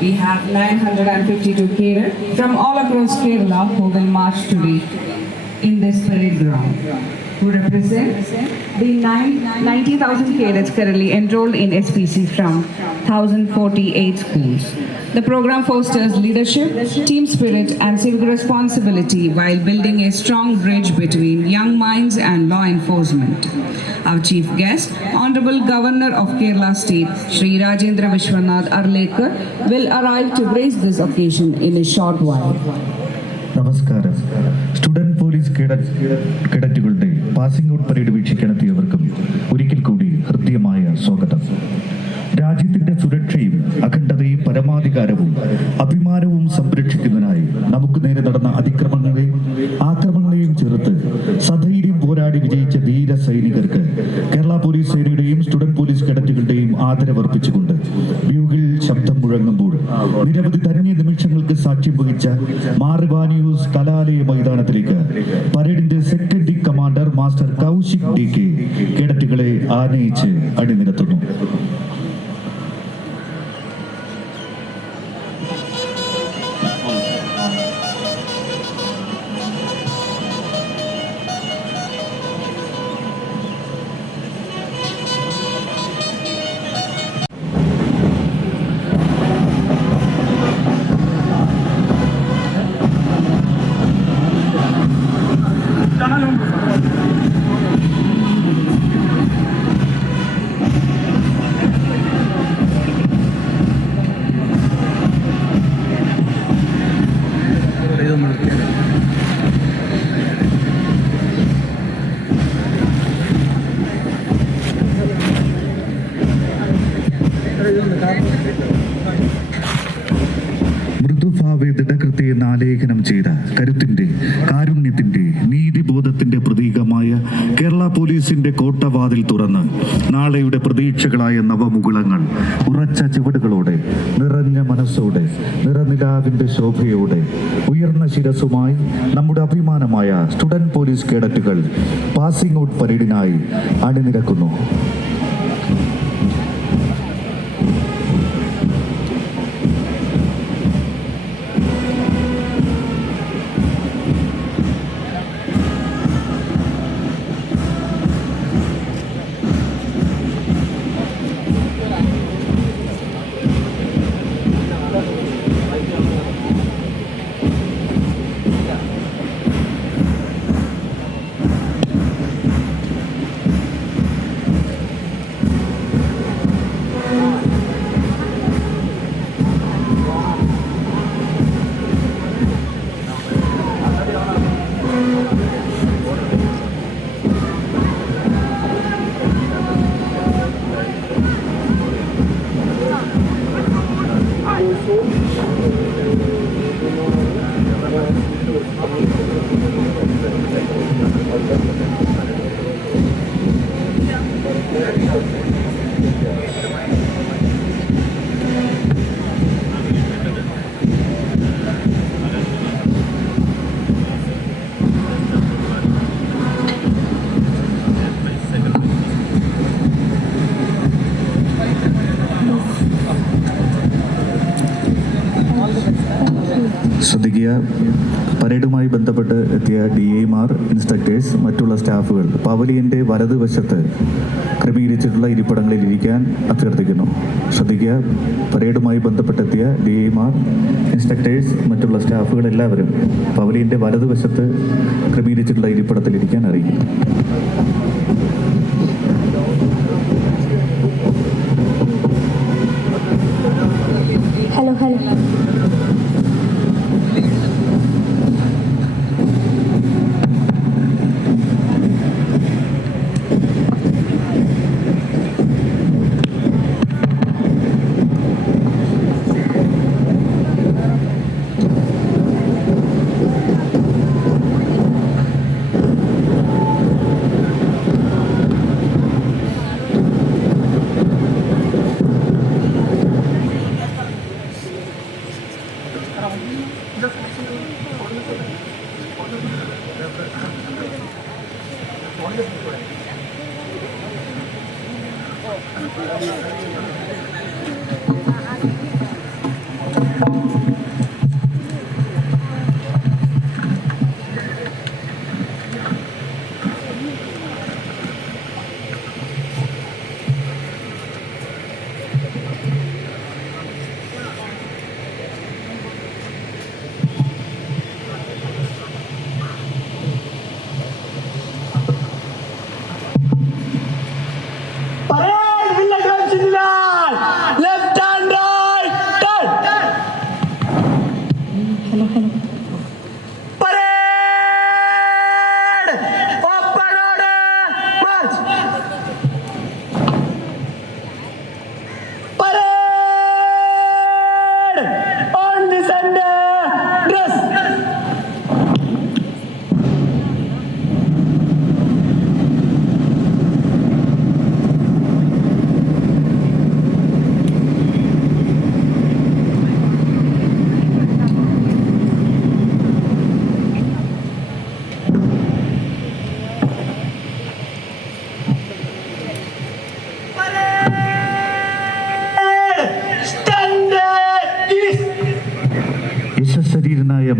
We have 952 cadets from all across Kerala who will march today in this parade ground, who represent the 90,000 cadets currently enrolled in SPC from 1,048 schools. The program fosters leadership, team spirit, and civic responsibility while building a strong bridge between young minds and law enforcement. Our chief guest, Honorable Governor of Kerala State, Shri Rajendra Vishwanath Arlekar, will arrive to grace this occasion in a short while. നമസ്കാരം. Student police കേഡറ്റുകളുടെ passing out parade വീക്ഷിക്കാനെത്തിയവർക്കും ഒരിക്കൽ കൂടി ഹൃദ്യമായ സ്വാഗതം. രാജ്യത്തിന്റെ സുരക്ഷയും അഖണ്ഡതയും പരമാധികാരവും അഭിമാനവും സംരക്ഷിക്കുന്നതിനായി നമുക്ക് നേരെ നടന്ന ആക്രമണങ്ങളെയും ചെറുത്ത് സധൈര്യം പോരാടി വിജയിച്ച ധീര സൈനികർക്ക് കേരള പോലീസ് സേനയുടെയും സ്റ്റുഡന്റ് പോലീസ് കേഡറ്റുകളുടെയും ആദരവർപ്പിച്ചുകൊണ്ട് ബ്യൂഗിൾ ശബ്ദം മുഴങ്ങുമ്പോൾ നിരവധി ധന്യ നിമിഷങ്ങൾക്ക് സാക്ഷ്യം വഹിച്ച മാർവാനിയൂസ് കലാലയ മൈതാനത്തിലേക്ക് പരേഡിന്റെ second commander master Kaushik DK കേഡറ്റുകളെ ആനയിച്ച് അണിനിരത്തുന്നു. മൃദുഭാവെ ദൃഢകൃത്യയെ ആലേഖനം ചെയ്ത കരുത്തിന്റെ, കാരുണ്യത്തിന്റെ, നീതിബോധത്തിന്റെ പ്രതീകമായ കേരള പോലീസിന്റെ കോട്ടവാതിൽ തുറന്ന് നാളെയുടെ പ്രതീക്ഷകളായ നവമുകുളങ്ങൾ ഉറച്ച ചുവടുകളോടെ, നിറഞ്ഞ മനസ്സോടെ, നിറനിലാവിന്റെ ശോഭയോടെ, ഉയർന്ന ശിരസുമായി നമ്മുടെ അഭിമാനമായ സ്റ്റുഡന്റ് പോലീസ് കേഡറ്റുകൾ പാസിംഗ് ഔട്ട് പരേഡിനായി അണിനിരക്കുന്നു. ശ്രദ്ധിക്കുക, പരേഡുമായി ബന്ധപ്പെട്ട് എത്തിയ DIമാർ, ഇൻസ്ട്രക്ടേഴ്സ്, മറ്റുള്ള സ്റ്റാഫുകൾ പവലിയൻ്റെ വലതുവശത്ത് ക്രമീകരിച്ചിട്ടുള്ള ഇരിപ്പിടങ്ങളിൽ ഇരിക്കാൻ അഭ്യർത്ഥിക്കുന്നു. ശ്രദ്ധിക്കുക, പരേഡുമായി ബന്ധപ്പെട്ടെത്തിയ DIമാർ, ഇൻസ്ട്രക്ടേഴ്സ്, മറ്റുള്ള സ്റ്റാഫുകൾ എല്ലാവരും പവലിയൻ്റെ വലതുവശത്ത് ക്രമീകരിച്ചിട്ടുള്ള ഇരിപ്പിടത്തിൽ ഇരിക്കാൻ അറിയിക്കുന്നു. ഹലോ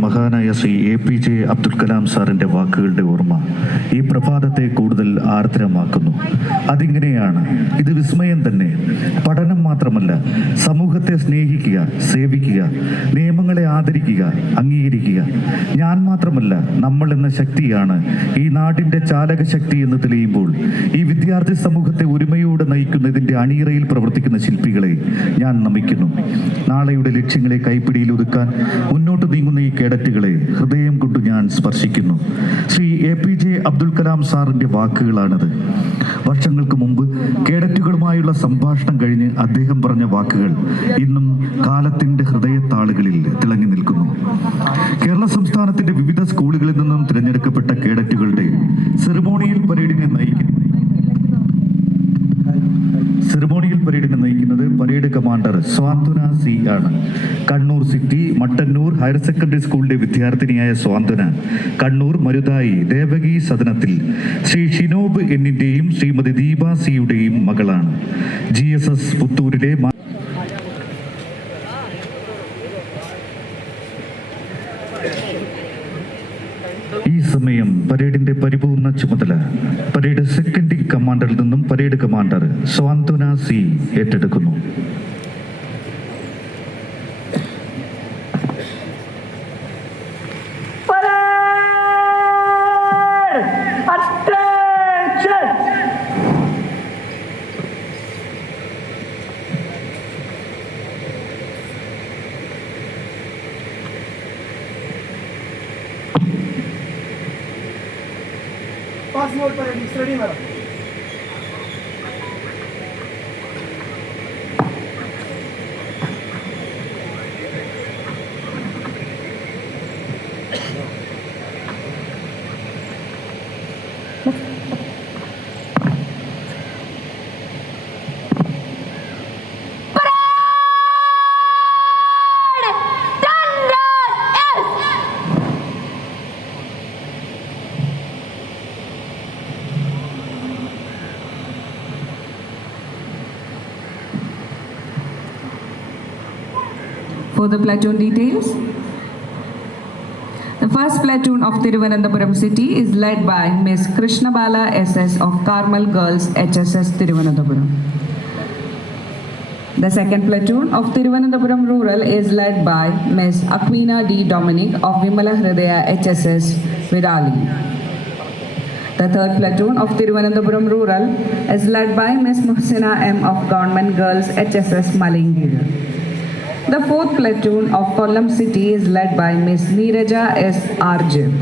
മഹാനായ ശ്രീ APJ അബ്ദുൽ കലാം സാറിൻ്റെ വാക്കുകളുടെ ഓർമ്മ ഈ പ്രഭാതത്തെ കൂടുതൽ ആർദ്രമാക്കുന്നു. അതിങ്ങനെയാണ്: ഇത് വിസ്മയം തന്നെ. പഠനം മാത്രമല്ല, സമൂഹത്തെ സ്നേഹിക്കുക, സേവിക്കുക, നിയമങ്ങളെ ആദരിക്കുക, അംഗീകരിക്കുക. ഞാൻ മാത്രമല്ല, നമ്മൾ എന്ന ശക്തിയാണ് ഈ നാടിൻ്റെ ചാലകശക്തി എന്ന് തെളിയുമ്പോൾ ഈ വിദ്യാർത്ഥി സമൂഹത്തെ ഒരുമയോടെ നയിക്കുന്നതിൻ്റെ അണിയറയിൽ പ്രവർത്തിക്കുന്ന ശില്പികളെ ഞാൻ നമിക്കുന്നു. നാളെയുടെ ലക്ഷ്യങ്ങളെ കൈപ്പിടിയിൽ ഒതുക്കാൻ മുന്നോട്ട് നീങ്ങുന്ന ഈ കേഡറ്റുകളെ ഹൃദയം കൊണ്ട് ഞാൻ സ്പർശിക്കുന്നു. ശ്രീ APJ അബ്ദുൽ കലാം സാറിൻ്റെ വാക്കുകളാണിത്. വർഷങ്ങൾക്ക് മുമ്പ് കേഡറ്റുകളുമായുള്ള സംഭാഷണം കഴിഞ്ഞ് അദ്ദേഹം പറഞ്ഞ വാക്കുകൾ ഇന്നും കാലത്തിൻ്റെ ഹൃദയത്താളുകളിൽ തിളങ്ങി നിൽക്കുന്നു. കേരള സംസ്ഥാനത്തിൻ്റെ വിവിധ സ്കൂളുകളിൽ നിന്നും തിരഞ്ഞെടുക്കപ്പെട്ട കേഡറ്റുകളുടെ സെറിമോണിയൽ പരേഡിനെ നയിക്കുന്നത് പരേഡ് കമാൻഡർ സ്വാന്തന C ആണ്. കണ്ണൂർ സിറ്റി മട്ടന്നൂർ ഹയർ സെക്കൻഡറി സ്കൂളിലെ വിദ്യാർത്ഥിനിയായ സ്വാന്തന കണ്ണൂർ മരുതായി ദേവകി സദനത്തിൽ ശ്രീ ഷിനോബ് എന്നിൻ്റെയും ശ്രീമതി ദീപ സിയുടെയും മകളാണ്. GSS പുത്തൂരിലെ ഈ സമയം പരേഡിന്റെ പരിപൂർണ ചുമതല പരേഡ് സെക്കൻഡ് കമാൻഡറിൽ നിന്നും പരേഡ് കമാൻഡർ സ്വാന്തന C ഏറ്റെടുക്കുന്നു. Passport पर ready madam. For the platoon details, the first platoon of Thiruvananthapuram city is led by Miss Krishnabala SS of Carmel Girls HSS Thiruvananthapuram. The second platoon of Thiruvananthapuram rural is led by Miss Aquina D Dominic of Vimala Hridaya HSS Vidyalaya. The third platoon of Thiruvananthapuram rural is led by Miss Muhsina M of Government Girls HSS Malingiri. The fourth platoon of Kollam city is led by Miss Neeraja S. Arjit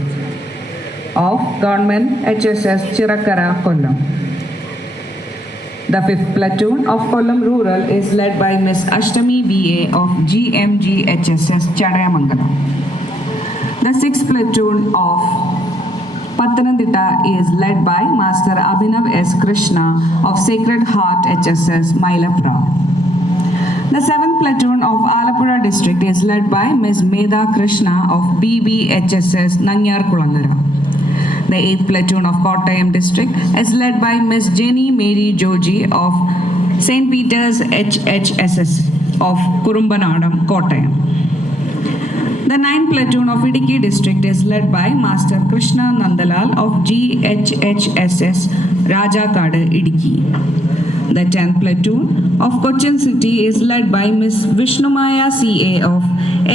of Government HSS Chirakara, Kollam. The fifth platoon of Kollam rural is led by Miss Ashtami BA of GMG HSS Chadayamangalam. The sixth platoon of Pathanamthitta is led by Master Abhinav S. Krishna of Sacred Heart HSS Mailapura. The seventh platoon of Alapura district is led by Ms. Medha Krishna of BBHSS Nangyar Kulangara. The eighth platoon of Kottayam district is led by Ms. Jenny Mary Joji of St. Peter's HHSS of Kurumbanadam, Kottayam. The ninth platoon of Idukki district is led by Master Krishna Nandalal of GHHSS Rajakadu, Idukki. The 10th platoon of Cochin city is led by Ms. Vishnumaya CA of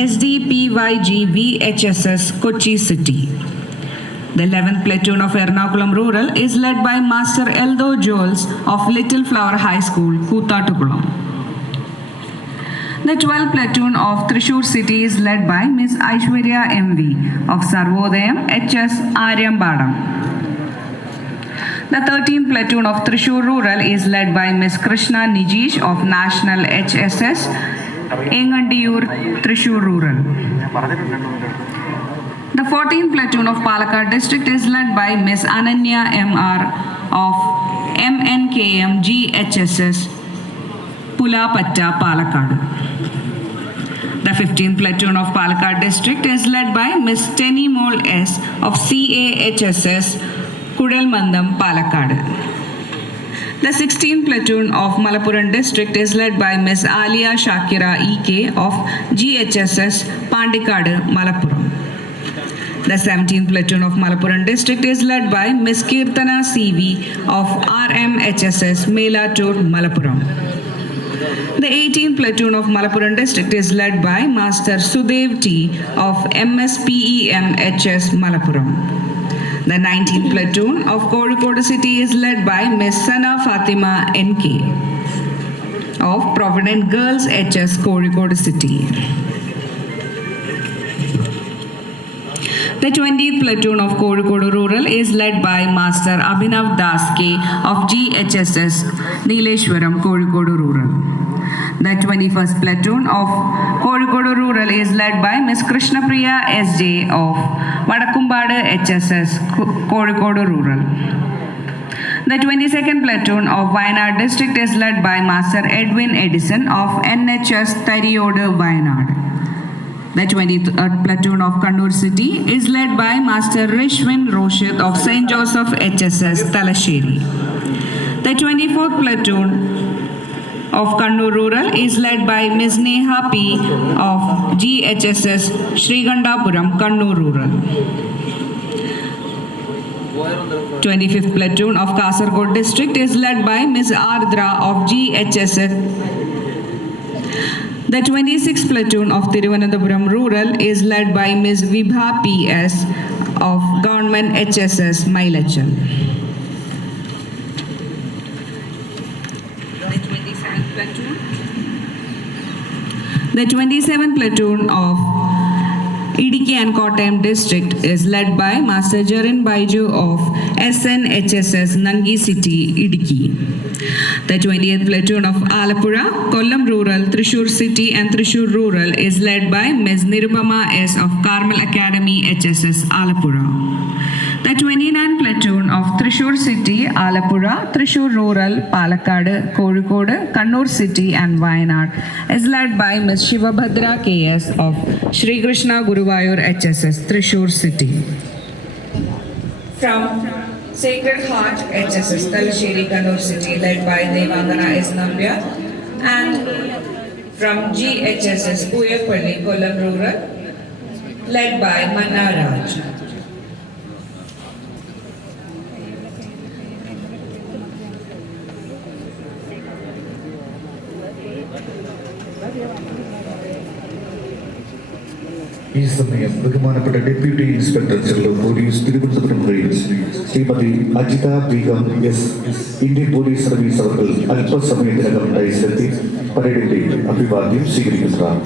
SDPYG VHSS Kochi city. The 11th platoon of Ernakulam rural is led by Master Eldo Joels of Little Flower High School, Koothatukulam. The 12th platoon of Thrissur city is led by Ms. Aishwarya MV of Sarvodayam HS Aryambadam. The 13th platoon of Thrissur rural is led by Ms. Krishna Nijish of National HSS Engandiyur, Thrissur rural. The 14th platoon of Palakkad district is led by Ms. Ananya MR of MNKM GHSS Pulapatta, Palakkad. The 15th platoon of Palakkad district is led by Ms. Tenny Mol S of CAHSS Kudalmandam, Palakkad. The 16th platoon of Malappuram district is led by Ms. Alia Shakira EK of GHSS Pandikad, Malappuram. The 17th platoon of Malappuram district is led by Miss Kirtana CV of RMHSS Melatur Malappuram. The 18th platoon of Malappuram district is led by Master Sudev T of MSPEMHS Malappuram. The 19th platoon of Kozhikode city is led by Miss Sana Fatima NK of Provident Girls HS Kozhikode city. The 20th platoon of Kozhikode rural is led by Master Abhinav Das K of GHSS Neeleshwaram Kozhikode rural. The 21st platoon of Kozhikode rural is led by Miss Krishnapriya SJ of Vadakkumbadu HSS Kozhikode rural. The 22nd platoon of Wayanad district is led by Master Edwin Edison of NHS Thariyode Wayanad. The 23rd platoon of Kannur city is led by Master Rishwin Roshit of St. Joseph HSS Talasheri. The 24th platoon of Kannur rural is led by Ms. Neha P of GHSS Srigandapuram Kannur rural. 25th platoon of Kasaragod district is led by Ms. Ardra of GHSS. The 26th platoon of Thiruvananthapuram rural is led by Ms. Vibha PS of Government HSS Mailachal. The 27th platoon of Idiki and Kottayam district is led by Master Jarin Baiju of SN HSS Nangi city Idiki. The 20th platoon of Alappuzha, Kollam rural, Thrissur city and Thrissur rural is led by Ms. Nirupama S of Carmel Academy HSS Alappuzha. The 29th platoon of Thrissur city, Alappuzha, Thrissur rural, Palakkad, Kozhikode, Kannur city and Wayanad is led by Ms. Shivabhadra KS of Shri Krishna Guruvayur HSS Thrissur city. From Sacred Heart HSS Talasheri Kannur city led by Devangana S. Nambya, and from GHSS Puyapalli Kollam rural led by Manna Raj. ഈ സമയം ബഹുമാനപ്പെട്ട deputy inspector general police Thiruvananthapuram range Shrimati Ajitha Begum S Indian police service അവർ അല്പസമയത്തിനകം ഡയസിലെത്തി പരേഡിന്റെ അഭിവാദ്യം സ്വീകരിക്കുന്നതാണ്.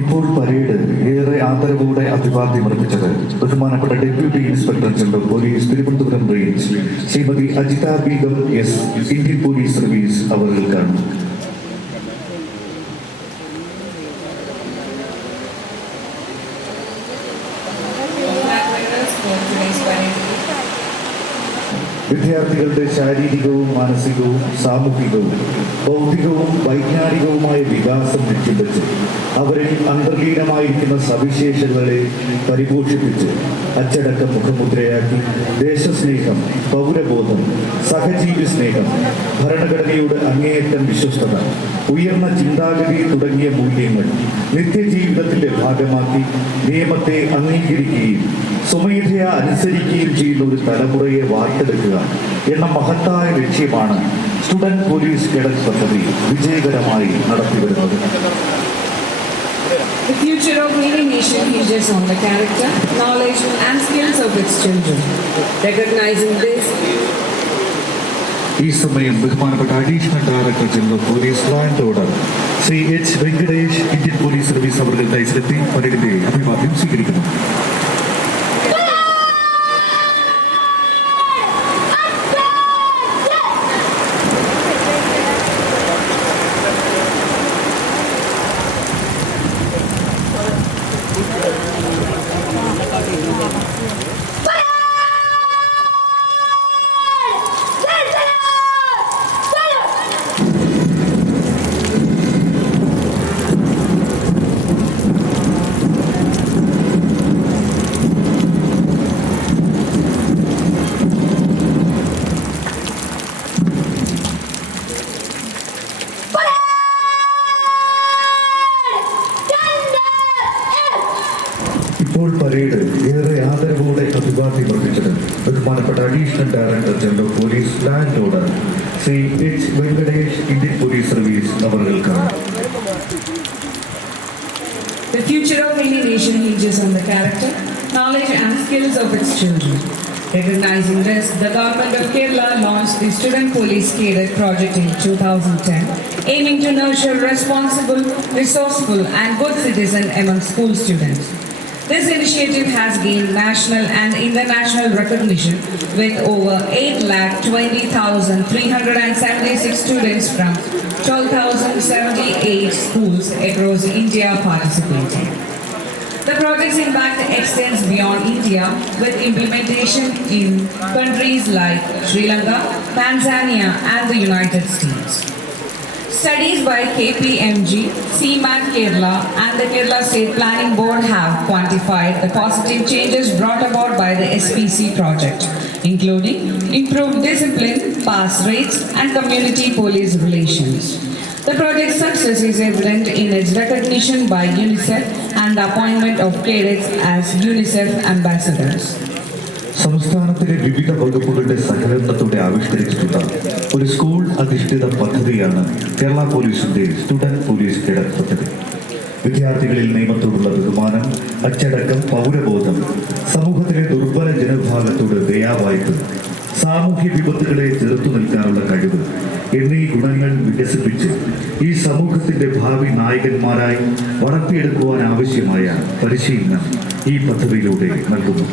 ഇപ്പോൾ പരേഡ് ഏറെ ആദരവോടെ അഭിവാദ്യം അർപ്പിച്ചത് ബഹുമാനപ്പെട്ട deputy inspector general police Thiruvananthapuram range Shrimati Ajitha Begum S Indian police service അവர்களுக்காണ്. വിദ്യാർത്ഥികളുടെ ശാരീരികവും മാനസികവും സാമൂഹികവും ബൗദ്ധികവും വൈജ്ഞാനികവുമായ വികാസം ലക്ഷ്യം വെച്ച് അവരിൽ അന്തർലീനമായിരിക്കുന്ന സവിശേഷതകളെ പരിപോഷിപ്പിച്ച് അച്ചടക്കം മുഖമുദ്രയാക്കി ദേശസ്നേഹം, പൗരബോധം, സഹജീവി സ്നേഹം, ഭരണഘടനയോട് അങ്ങേയറ്റം വിശ്വസ്തത, ഉയർന്ന ചിന്താഗതി തുടങ്ങിയ മൂല്യങ്ങൾ നിത്യജീവിതത്തിന്റെ ഭാഗമാക്കി നിയമത്തെ അംഗീകരിക്കുകയും സ്വമേധയാ അനുസരിക്കുകയും ചെയ്യുന്ന ഒരു തലമുറയെ വാർത്തെടുക്കുക എന്ന മഹത്തായ ലക്ഷ്യമാണ് സ്റ്റുഡന്റ് പോലീസ് കേഡറ്റ് പദ്ധതി വിജയകരമായി നടത്തിവരുന്നത്. The future of any nation hinges on the character, knowledge, and skills of its children. Recognizing this, ഈ സമയം ബഹുമാനപ്പെട്ട additional director general police law and order Shri H Venkatesh Indian police service അവരുടെ ദയച്ചെത്തി പരേഡിന്റെ അഭിവാദ്യം സ്വീകരിക്കുന്നു. ഇപ്പോൾ പരേഡ് ഏറെ ആദരവോടെ അഭിവാദ്യം അർപ്പിച്ചത് ബഹുമാനപ്പെട്ട additional director general police law and order Shri H Venkatesh Indian police service അവർകൾക്കാണ്. the future of any nation hinges on the character, knowledge, and skills of its children. Recognizing this, the government of Kerala launched the Student Police Cadet project in 2010, aiming to nurture responsible, resourceful, and good citizens among school students. This initiative has gained national and international recognition with over 8,20,376 students from 12,078 schools across India participating. The project's impact extends beyond India with implementation in countries like Sri Lanka, Tanzania, and the United States. Studies by KPMG, CMAT Kerala, and the Kerala State Planning Board have quantified the positive changes brought about by the SPC project, including improved discipline, pass rates, and community police relations. The project's success is evident in its recognition by UNICEF and the appointment of cadets as UNICEF ambassadors. സംസ്ഥാനത്തിലെ വിവിധ വകുപ്പുകളുടെ സഹകരണത്തോടെ ആവിഷ്കരിച്ചിട്ടുള്ള ഒരു സ്കൂൾ അധിഷ്ഠിത പദ്ധതിയാണ് കേരള പോലീസിന്റെ student police cadet പദ്ധതി. വിദ്യാർത്ഥികളിൽ നിയമത്തോടുള്ള ബഹുമാനം, അച്ചടക്കം, പൗരബോധം, സമൂഹത്തിലെ ദുർബല ജനവിഭാഗത്തോട് ദയാവായ്പ്, സാമൂഹ്യ വിപത്തുകളെ ചെറുത്തു നിൽക്കാനുള്ള കഴിവ് എന്നീ ഗുണങ്ങൾ വികസിപ്പിച്ച് ഈ സമൂഹത്തിന്റെ ഭാവി നായകന്മാരായി വളർത്തിയെടുക്കുവാൻ ആവശ്യമായ പരിശീലനം ഈ പദ്ധതിയിലൂടെ നൽകുന്നു.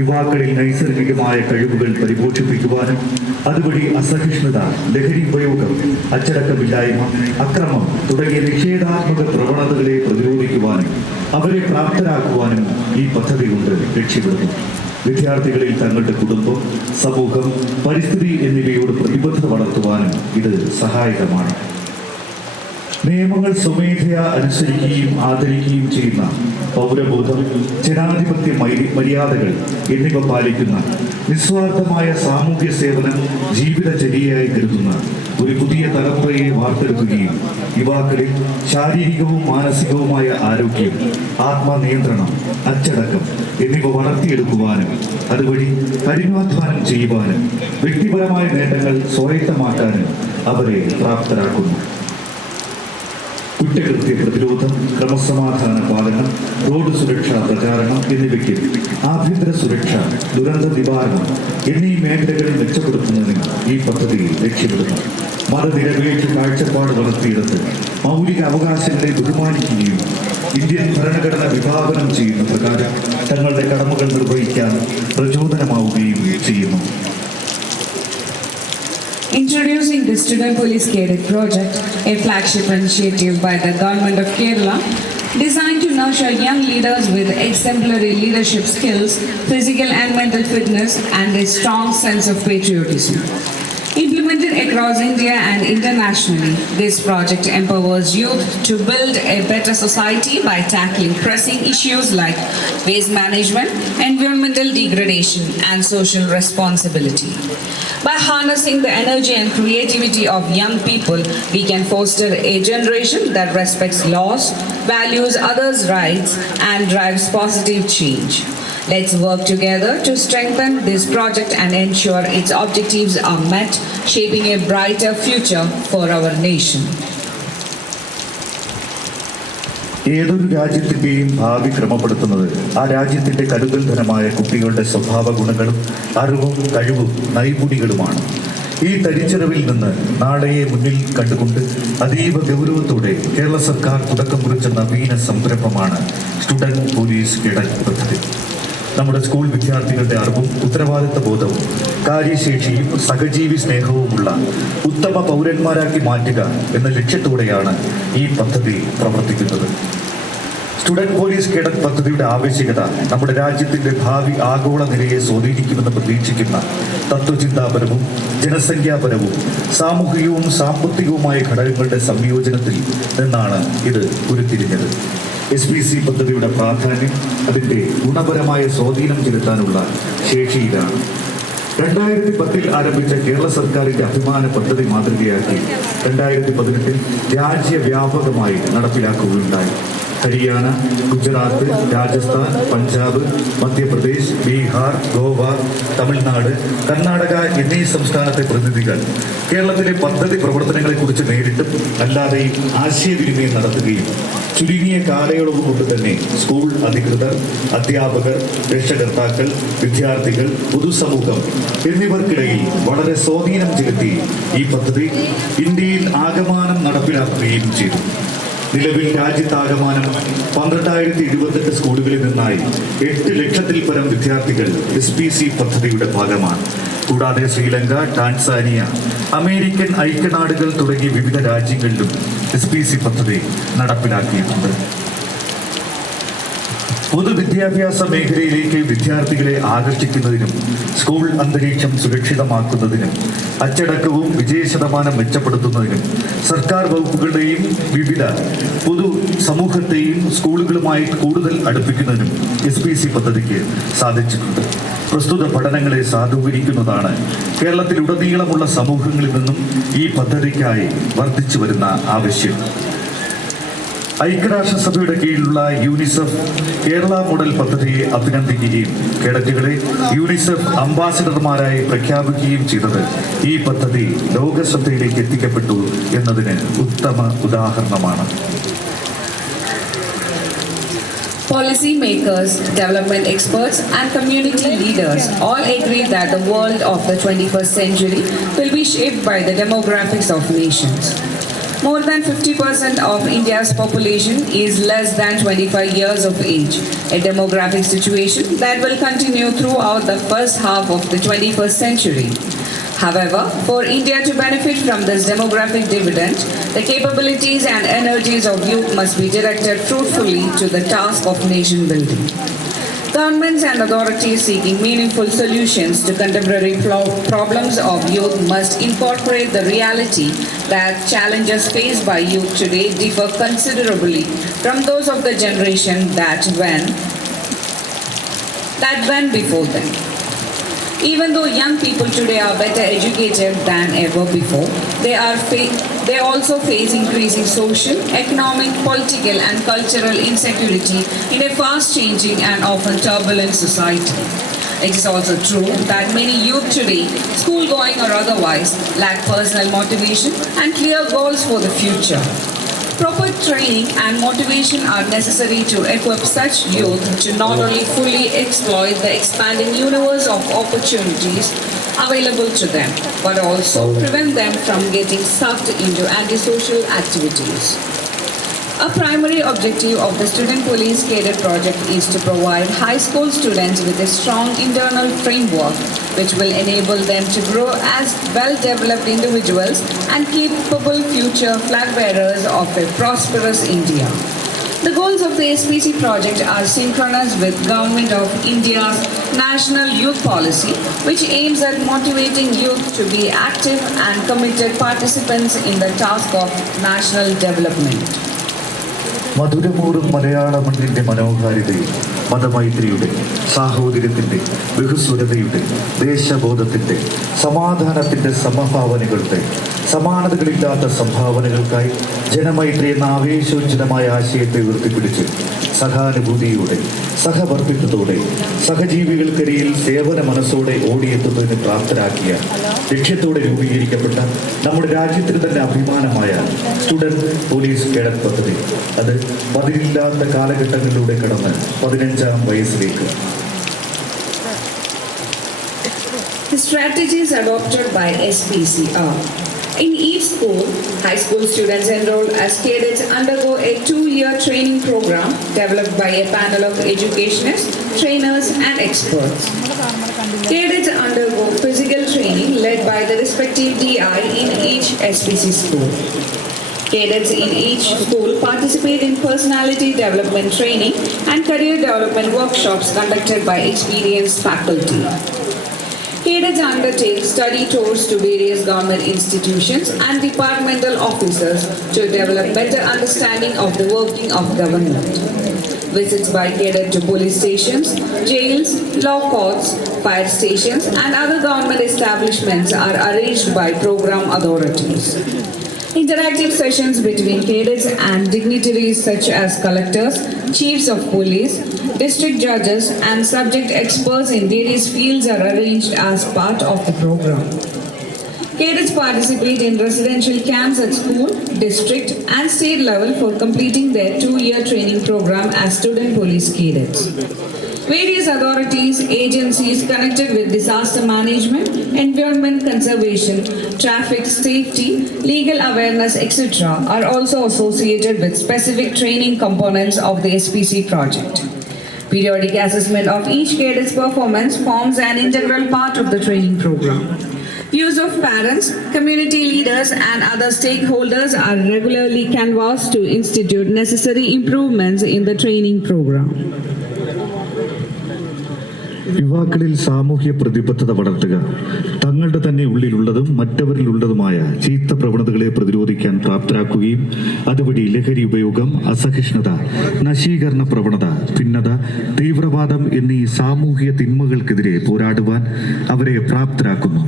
യുവാക്കളിൽ നൈസർഗികമായ കഴിവുകൾ പരിപോഷിപ്പിക്കുവാനും അതുവഴി അസഹിഷ്ണുത, ലഹരി ഉപയോഗം, അച്ചടക്കമില്ലായ്മ, അക്രമം തുടങ്ങിയ നിഷേധാത്മക പ്രവണതകളെ പ്രതിരോധിക്കുവാനും അവരെ പ്രാപ്തരാക്കുവാനും ഈ പദ്ധതി കൊണ്ട് ലക്ഷ്യമിടുന്നു. വിദ്യാർത്ഥികളിൽ തങ്ങളുടെ കുടുംബം, സമൂഹം, പരിസ്ഥിതി എന്നിവയോട് പ്രതിബദ്ധത വളർത്തുവാനും ഇത് സഹായകമാണ്. നിയമങ്ങൾ സ്വമേധയാ അനുസരിക്കുകയും ആദരിക്കുകയും ചെയ്യുന്ന പൗരബോധം, ജനാധിപത്യ മര്യാദകൾ എന്നിവ പാലിക്കുന്ന നിസ്വാർത്ഥമായ സാമൂഹ്യ സേവനം ജീവിതചര്യയായി കരുതുന്ന ഒരു പുതിയ തലമുറയെ വാർത്തെടുക്കുകയും യുവാക്കളിൽ ശാരീരികവും മാനസികവുമായ ആരോഗ്യം, ആത്മനിയന്ത്രണം, അച്ചടക്കം എന്നിവ വളർത്തിയെടുക്കുവാനും അതുവഴി കഠിനാധ്വാനം ചെയ്യുവാനും വ്യക്തിപരമായ നേട്ടങ്ങൾ സ്വായത്തമാക്കാനും അവരെ പ്രാപ്തരാക്കുന്നു. കുറ്റകൃത്യ പ്രതിരോധം, ക്രമസമാധാന പാലനം, റോഡ് സുരക്ഷാ പ്രചാരണം എന്നിവയ്ക്ക് ആഭ്യന്തര സുരക്ഷ, ദുരന്ത നിവാരണം എന്നീ മേഖലകളിൽ മെച്ചപ്പെടുത്തുന്നതിന് ഈ പദ്ധതി ലക്ഷ്യമിടുന്നു. മതനിരപേക്ഷ കാഴ്ചപ്പാട് വളർത്തിയെടുത്ത് മൗലിക അവകാശങ്ങളെ ബഹുമാനിക്കുകയും ഇന്ത്യൻ ഭരണഘടന വിഭാവനം ചെയ്യുന്ന പ്രകാരം തങ്ങളുടെ കടമകൾ നിർവഹിക്കാൻ പ്രചോദനമാവുകയും ചെയ്യുന്നു. Introducing the Student Police Cadet Project, a flagship initiative by the Government of Kerala, designed to nurture young leaders with exemplary leadership skills, physical and mental fitness, and a strong sense of patriotism. Implemented across India and internationally, this project empowers youth to build a better society by tackling pressing issues like waste management, environmental degradation, and social responsibility. By harnessing the energy and creativity of young people, we can foster a generation that respects laws, values others' rights, and drives positive change. Let's work together to strengthen this project and ensure its objectives are met, shaping a brighter future for our nation. ഏതൊരു രാജ്യത്തിൻ്റെയും ഭാവി ക്രമപ്പെടുത്തുന്നത് ആ രാജ്യത്തിൻ്റെ കരുതൽധനമായ കുട്ടികളുടെ സ്വഭാവ ഗുണങ്ങളും അറിവും കഴിവും നൈപുണികളുമാണ്. ഈ തിരിച്ചറിവിൽ നിന്ന് നാളെയെ മുന്നിൽ കണ്ടുകൊണ്ട് അതീവ ഗൗരവത്തോടെ കേരള സർക്കാർ തുടക്കം കുറിച്ച നവീന സംരംഭമാണ് സ്റ്റുഡൻറ് പോലീസ് കേഡറ്റ് പദ്ധതി. നമ്മുടെ സ്കൂൾ വിദ്യാർത്ഥികളുടെ അറിവും ഉത്തരവാദിത്ത ബോധവും കാര്യശേഷിയും സഹജീവി സ്നേഹവുമുള്ള ഉത്തമ പൗരന്മാരാക്കി മാറ്റുക എന്ന ലക്ഷ്യത്തോടെയാണ് ഈ പദ്ധതി പ്രവർത്തിക്കുന്നത്. സ്റ്റുഡൻറ് പോലീസ് കേഡറ്റ് പദ്ധതിയുടെ ആവശ്യകത നമ്മുടെ രാജ്യത്തിൻ്റെ ഭാവി ആഗോള നിലയെ സ്വാധീനിക്കുമെന്ന് പ്രതീക്ഷിക്കുന്ന തത്വചിന്താപരവും ജനസംഖ്യാപരവും സാമൂഹികവും സാമ്പത്തികവുമായ ഘടകങ്ങളുടെ സംയോജനത്തിൽ നിന്നാണ് ഇത് ഉരുത്തിരിഞ്ഞത്. SPC പദ്ധതിയുടെ പ്രാധാന്യം അതിൻ്റെ ഗുണപരമായ സ്വാധീനം ചെലുത്താനുള്ള ശേഷിയിലാണ്. 2010 ആരംഭിച്ച കേരള സർക്കാരിൻ്റെ അഭിമാന പദ്ധതി മാതൃകയാക്കി 2018 രാജ്യവ്യാപകമായി നടപ്പിലാക്കുകയുണ്ടായി. ഹരിയാന, ഗുജറാത്ത്, രാജസ്ഥാൻ, പഞ്ചാബ്, മധ്യപ്രദേശ്, ബീഹാർ, ഗോവ, തമിഴ്നാട്, കർണാടക എന്നീ സംസ്ഥാനത്തെ പ്രതിനിധികൾ കേരളത്തിലെ പദ്ധതി പ്രവർത്തനങ്ങളെക്കുറിച്ച് നേരിട്ടും അല്ലാതെയും ആശയവിനിമയം നടത്തുകയും ചുരുങ്ങിയ കാലയളവ് കൊണ്ട് തന്നെ സ്കൂൾ അധികൃതർ, അധ്യാപകർ, രക്ഷകർത്താക്കൾ, വിദ്യാർത്ഥികൾ, പൊതുസമൂഹം എന്നിവർക്കിടയിൽ വളരെ സ്വാധീനം ചെലുത്തി ഈ പദ്ധതി ഇന്ത്യയിൽ ആകമാനം നടപ്പിലാക്കുകയും ചെയ്തു. നിലവിൽ രാജ്യത്താകമാനം 12,028 സ്കൂളുകളിൽ നിന്നായി 8 ലക്ഷത്തിൽ പരം വിദ്യാർത്ഥികൾ SPC പദ്ധതിയുടെ ഭാഗമാണ്. കൂടാതെ ശ്രീലങ്ക, ടാൻസാനിയ, അമേരിക്കൻ ഐക്യനാടുകൾ തുടങ്ങിയ വിവിധ രാജ്യങ്ങളിലും SPC പദ്ധതി നടപ്പിലാക്കിയിട്ടുണ്ട്. പൊതുവിദ്യാഭ്യാസ മേഖലയിലേക്ക് വിദ്യാർത്ഥികളെ ആകർഷിക്കുന്നതിനും സ്കൂൾ അന്തരീക്ഷം സുരക്ഷിതമാക്കുന്നതിനും അച്ചടക്കവും വിജയശതമാനം മെച്ചപ്പെടുത്തുന്നതിനും സർക്കാർ വകുപ്പുകളുടെയും വിവിധ പൊതു സമൂഹത്തെയും സ്കൂളുകളുമായി കൂടുതൽ അടുപ്പിക്കുന്നതിനും SPC പദ്ധതിക്ക് സാധിച്ചിട്ടുണ്ട്. പ്രസ്തുത പഠനങ്ങളെ സാധൂകരിക്കുന്നതാണ് കേരളത്തിലുടനീളമുള്ള സമൂഹങ്ങളിൽ നിന്നും ഈ പദ്ധതിക്കായി വർദ്ധിച്ചു വരുന്ന ആവശ്യം. ഐക്യരാഷ്ട്രസഭയുടെ കീഴിലുള്ള യൂണിസെഫ് കേരള മോഡൽ പദ്ധതിയെ അഭിനന്ദിക്കുകയും കേഡറ്റുകളെ യൂണിസെഫ് അംബാസിഡർമാരായി പ്രഖ്യാപിക്കുകയും ചെയ്തത് ഈ പദ്ധതി ലോകശ്രദ്ധയിലേക്ക് എത്തിക്കപ്പെട്ടു എന്നതിന് ഉത്തമ ഉദാഹരണമാണ്. Policy makers, development experts, and community leaders all agree that the world of the 21st century will be shaped by the demographics of nations. More than 50% of India's population is less than 25 years of age, a demographic situation that will continue throughout the first half of the 21st century. However, for India to benefit from this demographic dividend, the capabilities and energies of youth must be directed fruitfully to the task of nation building. Governments and authorities seeking meaningful solutions to contemporary problems of youth must incorporate the reality that challenges faced by youth today differ considerably from those of the generation that went before them. Even though young people today are better educated than ever before, they also face increasing social, economic, political and cultural insecurity in a fast-changing and often turbulent society. It is also true that many youth today, school-going or otherwise, lack personal motivation and clear goals for the future. Proper training and motivation are necessary to equip such youth to not only fully exploit the expanding universe of opportunities available to them, but also prevent them from getting sucked into antisocial activities. A primary objective of the Student Police Cadet project is to provide high school students with a strong internal framework which will enable them to grow as well-developed individuals and capable future flag bearers of a prosperous India. The goals of the SPC project are synchronous with Government of India's National Youth Policy, which aims at motivating youth to be active and committed participants in the task of national development. മധുരമൂറും മലയാള മണ്ണിൻ്റെ മനോഹാരിതയും മതമൈത്രിയുടെ, സാഹോദര്യത്തിൻ്റെ, ബഹുസ്വരതയുടെ, ദേശബോധത്തിൻ്റെ, സമാധാനത്തിൻ്റെ, സമഭാവനകളുടെ, സമാനതകളില്ലാത്ത സംഭാവനകൾക്കായി ജനമൈത്രി എന്ന ആവേശോജ്ജലമായ ആശയത്തെ ഉയർത്തിപ്പിടിച്ച് സഹാനുഭൂതിയോടെ, സഹവർത്തിത്വത്തോടെ, സഹജീവികൾക്കിടയിൽ സേവന മനസ്സോടെ ഓടിയെത്തുന്നതിന് പ്രാപ്തരാക്കിയ ലക്ഷ്യത്തോടെ രൂപീകരിക്കപ്പെട്ട നമ്മുടെ രാജ്യത്തിന് തന്നെ അഭിമാനമായ സ്റ്റുഡൻറ് പോലീസ് കേഡറ്റ് പദ്ധതി അത് പതിവില്ലാത്ത കാലഘട്ടങ്ങളിലൂടെ കടന്ന് 15-ാം വയസ്സിലേക്ക്. The strategies adopted by SPC are: in each school, high school students enrolled as cadets undergo a 2-year training program developed by a panel of educationists, trainers and experts. Cadets undergo physical training led by the respective DI in each SPC school. Cadets in each school participate in personality development training and career development workshops conducted by experienced faculty. Cadets undertake study tours to various government institutions and departmental officers to develop better understanding of the working of government. Visits by cadet to police stations, jails, law courts, fire stations and other government establishments are arranged by program authorities. Interactive sessions between cadets and dignitaries such as collectors, chiefs of police, district judges and subject experts in various fields are arranged as part of the program. Cadets participate in residential camps at school, district and state level for completing their 2-year training program as student police cadets. Various authorities, agencies connected with disaster management, environment conservation, traffic safety, legal awareness, etc. are also associated with specific training components of the SPC project. Periodic assessment of each cadet's performance forms an integral part of the training program. Views of parents, community leaders and other stakeholders are regularly canvassed to institute necessary improvements in the training program. യുവാക്കളിൽ സാമൂഹ്യ പ്രതിബദ്ധത വളർത്തുക, തങ്ങളുടെ തന്നെ ഉള്ളിലുള്ളതും മറ്റവരിലുള്ളതുമായ ചീത്ത പ്രവണതകളെ പ്രതിരോധിക്കാൻ പ്രാപ്തരാക്കുകയും അതുവഴി ലഹരി ഉപയോഗം, അസഹിഷ്ണുത, നശീകരണ പ്രവണത, ഭിന്നത, തീവ്രവാദം എന്നീ സാമൂഹ്യ തിന്മകൾക്കെതിരെ പോരാടുവാൻ അവരെ പ്രാപ്തരാക്കുന്നു.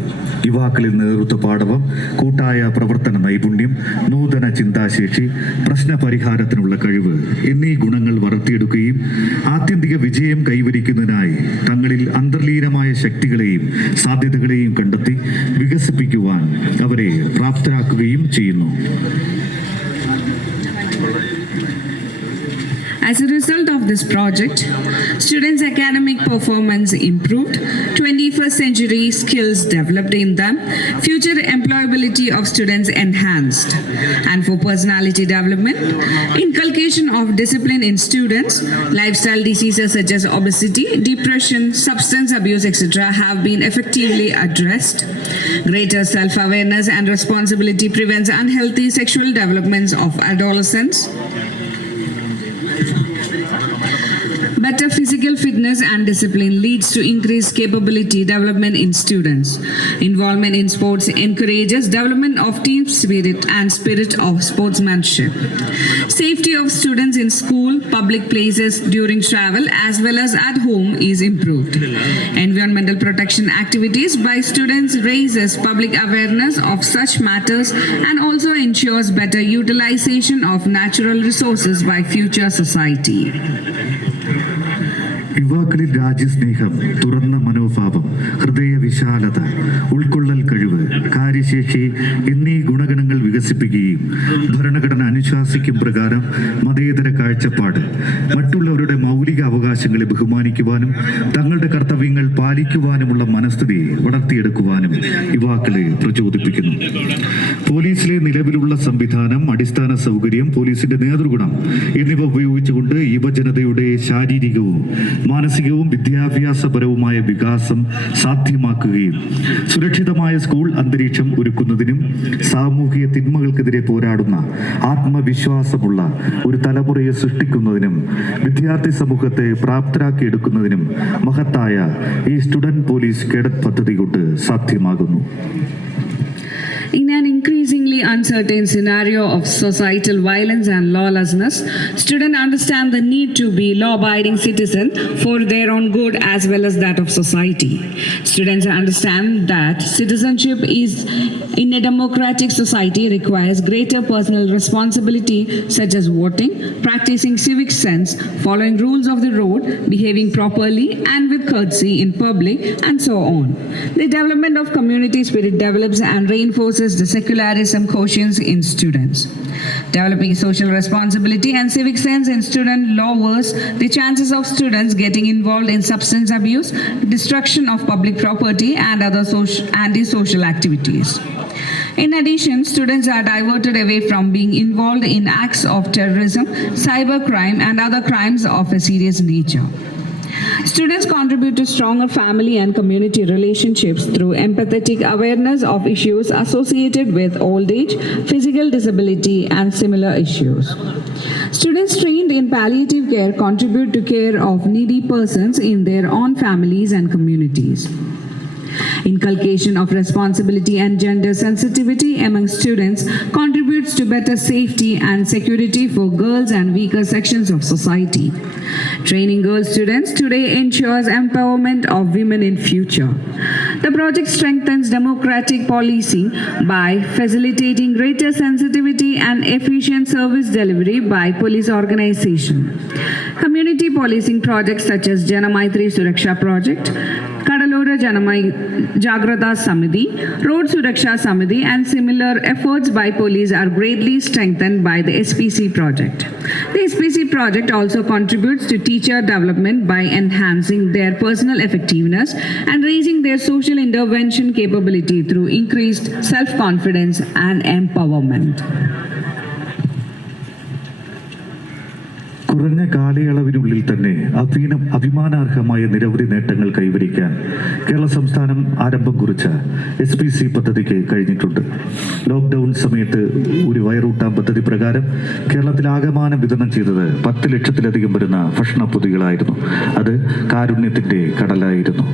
യുവാക്കളിൽ നേതൃത്വ പാടവം, കൂട്ടായ പ്രവർത്തന നൈപുണ്യം, നൂതന ചിന്താശേഷി, പ്രശ്ന പരിഹാരത്തിനുള്ള കഴിവ് എന്നീ ഗുണങ്ങൾ വളർത്തിയെടുക്കുകയും ആത്യന്തിക വിജയം കൈവരിക്കുന്നതിനായി തങ്ങളിൽ അന്തർലീനമായ ശക്തികളെയും സാധ്യതകളെയും കണ്ടെത്തി വികസിപ്പിക്കുവാൻ അവരെ പ്രാപ്തരാക്കുകയും ചെയ്യുന്നു. As a result of this project, students' academic performance improved, 21st century skills developed in them, future employability of students enhanced. And for personality development, inculcation of discipline in students, lifestyle diseases such as obesity, depression, substance abuse, etc. have been effectively addressed. Greater self-awareness and responsibility prevents unhealthy sexual developments of adolescents. Better physical fitness and discipline leads to increased capability development in students. Involvement in sports encourages development of team spirit and spirit of sportsmanship. Safety of students in school, public places during travel as well as at home is improved. Environmental protection activities by students raises public awareness of such matters and also ensures better utilization of natural resources by future society. യുവാക്കളിൽ രാജ്യസ്നേഹം, തുറന്ന മനോഭാവം, ഹൃദയവിശാലത, ഉൾക്കൊള്ളൽ കഴിവ്, കാര്യശേഷി എന്നീ ഗുണഗണങ്ങൾ വികസിപ്പിക്കുകയും ഭരണഘടന അനുശാസിക്കും പ്രകാരം മതേതര കാഴ്ചപ്പാട്, മറ്റുള്ളവരുടെ മൗലിക അവകാശങ്ങളെ ബഹുമാനിക്കുവാനും തങ്ങളുടെ കർത്തവ്യങ്ങൾ പാലിക്കുവാനുമുള്ള മനസ്ഥിതി വളർത്തിയെടുക്കുവാനും യുവാക്കളെ പ്രചോദിപ്പിക്കുന്നു. പോലീസിലെ നിലവിലുള്ള സംവിധാനം, അടിസ്ഥാന സൗകര്യം, പോലീസിന്റെ നേതൃഗുണം എന്നിവ ഉപയോഗിച്ചുകൊണ്ട് യുവജനതയുടെ ശാരീരികവും മാനസികവും വിദ്യാഭ്യാസപരവുമായ വികാസം സാധ്യമാക്കുകയും സുരക്ഷിതമായ സ്കൂൾ അന്തരീക്ഷം ഒരുക്കുന്നതിനും സാമൂഹിക തിന്മകൾക്കെതിരെ പോരാടുന്ന ആത്മവിശ്വാസമുള്ള ഒരു തലമുറയെ സൃഷ്ടിക്കുന്നതിനും വിദ്യാർത്ഥി സമൂഹത്തെ പ്രാപ്തരാക്കിയെടുക്കുന്നതിനും മഹത്തായ ഈ സ്റ്റുഡന്റ് പോലീസ് കേഡറ്റ് പദ്ധതി കൊണ്ട് സാധ്യമാകുന്നു. In an increasingly uncertain scenario of societal violence and lawlessness, students understand the need to be law-abiding citizens for their own good as well as that of society. Students understand that citizenship is in a democratic society requires greater personal responsibility such as voting, practicing civic sense, following rules of the road, behaving properly and with courtesy in public, and so on. The development of community spirit develops and reinforces the secularism patriotism quotients in students. Developing social responsibility and civic sense in student lowers the chances of students getting involved in substance abuse, destruction of public property, and other antisocial activities. In addition, students are diverted away from being involved in acts of terrorism, cybercrime, and other crimes of a serious nature. Students contribute to stronger family and community relationships through empathetic awareness of issues associated with old age, physical disability, and similar issues. Students trained in palliative care contribute to care of needy persons in their own families and communities. Inculcation of responsibility and gender sensitivity among students contributes to better safety and security for girls and weaker sections of society. Training girl students today ensures empowerment of women in future. The project strengthens democratic policing by facilitating greater sensitivity and efficient service delivery by police organization. Community policing projects such as Janamaitri Suraksha Project, Kadalora Jagrata Samiti, Road Suraksha Samiti, and similar efforts by police are greatly strengthened by the SPC project. The SPC project also contributes to teacher development by enhancing their personal effectiveness and raising their social intervention capability through increased self-confidence and empowerment. കുറഞ്ഞ കാലയളവിനുള്ളിൽ തന്നെ അഭിമാനാർഹമായ നിരവധി നേട്ടങ്ങൾ കൈവരിക്കാൻ കേരള സംസ്ഥാനം ആരംഭം കുറിച്ച SPC പദ്ധതിക്ക് കഴിഞ്ഞിട്ടുണ്ട്. ലോക്ക്ഡൗൺ സമയത്ത് ഒരു വയറൂട്ടാൻ പദ്ധതി പ്രകാരം കേരളത്തിലാകമാനം വിതരണം ചെയ്തത് 10 ലക്ഷത്തിലധികം വരുന്ന ഭക്ഷണപ്പൊതികളായിരുന്നു. അത് കാരുണ്യത്തിന്റെ കടലായിരുന്നു.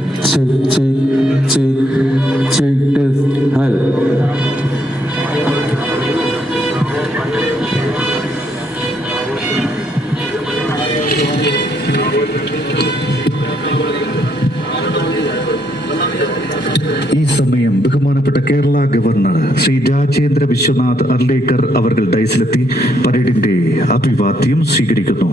ഈ സമയം ബഹുമാനപ്പെട്ട കേരള ഗവർണർ ശ്രീ രാജേന്ദ്ര വിശ്വനാഥ് അർലേക്കർ അവർ ഡൈസിലെത്തി പരേഡിന്റെ അഭിവാദ്യം സ്വീകരിക്കുന്നു.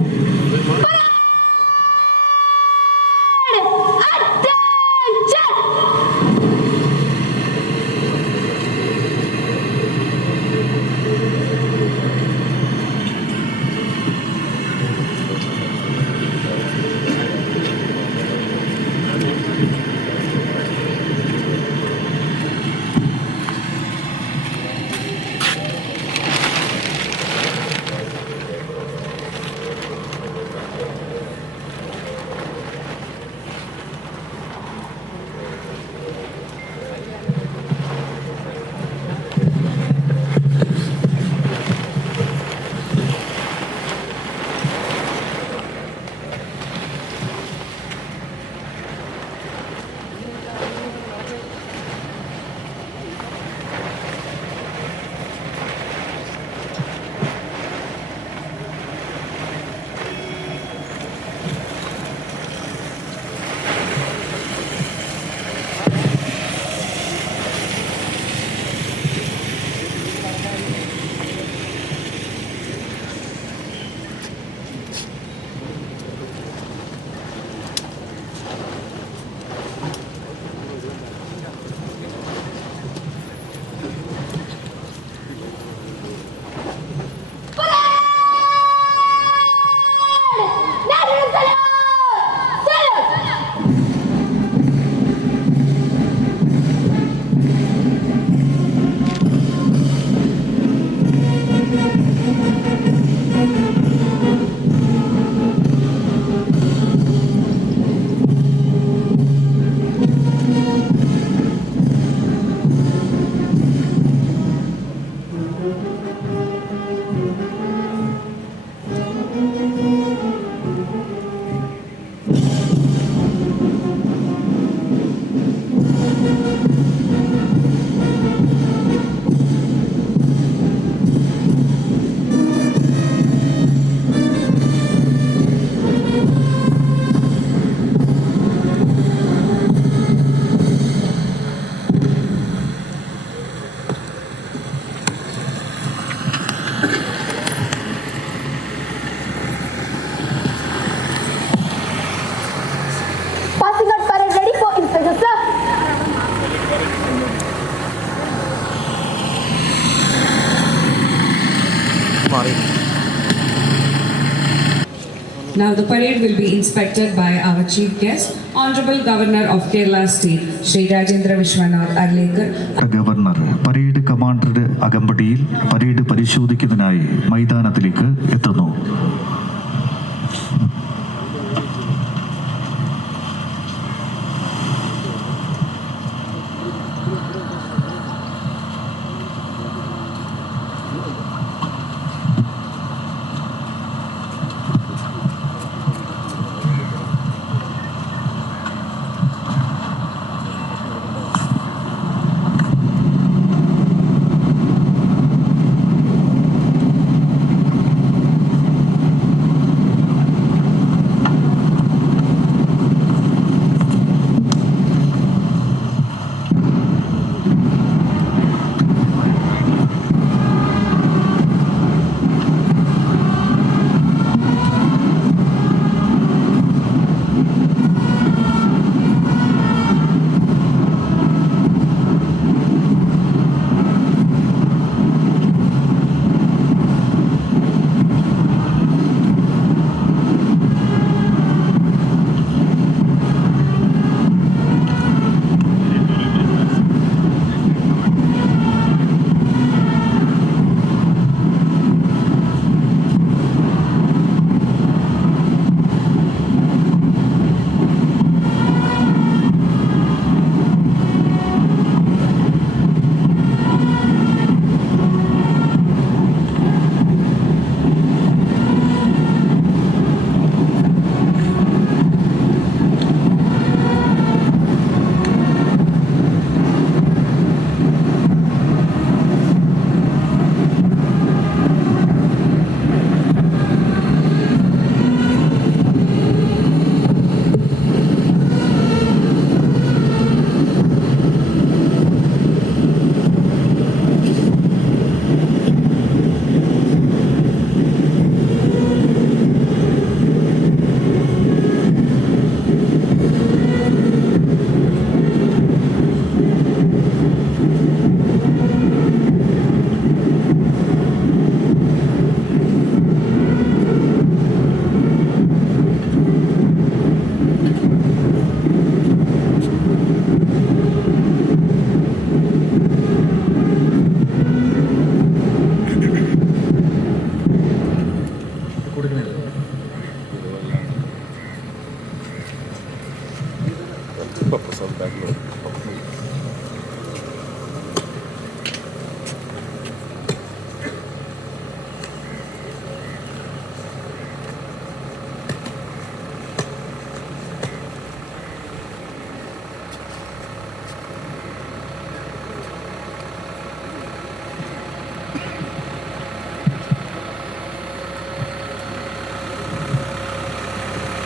Now the parade will be inspected by our chief guest, Honorable Governor of Kerala State, Shri Rajendra Vishwanath Arlekar. Governor parade കമാൻഡറുടെ അകമ്പടിയിൽ പരേഡ് പരിശോധിക്കുന്നതിനായി മൈതാനത്തിലേക്ക് എത്തുന്നു.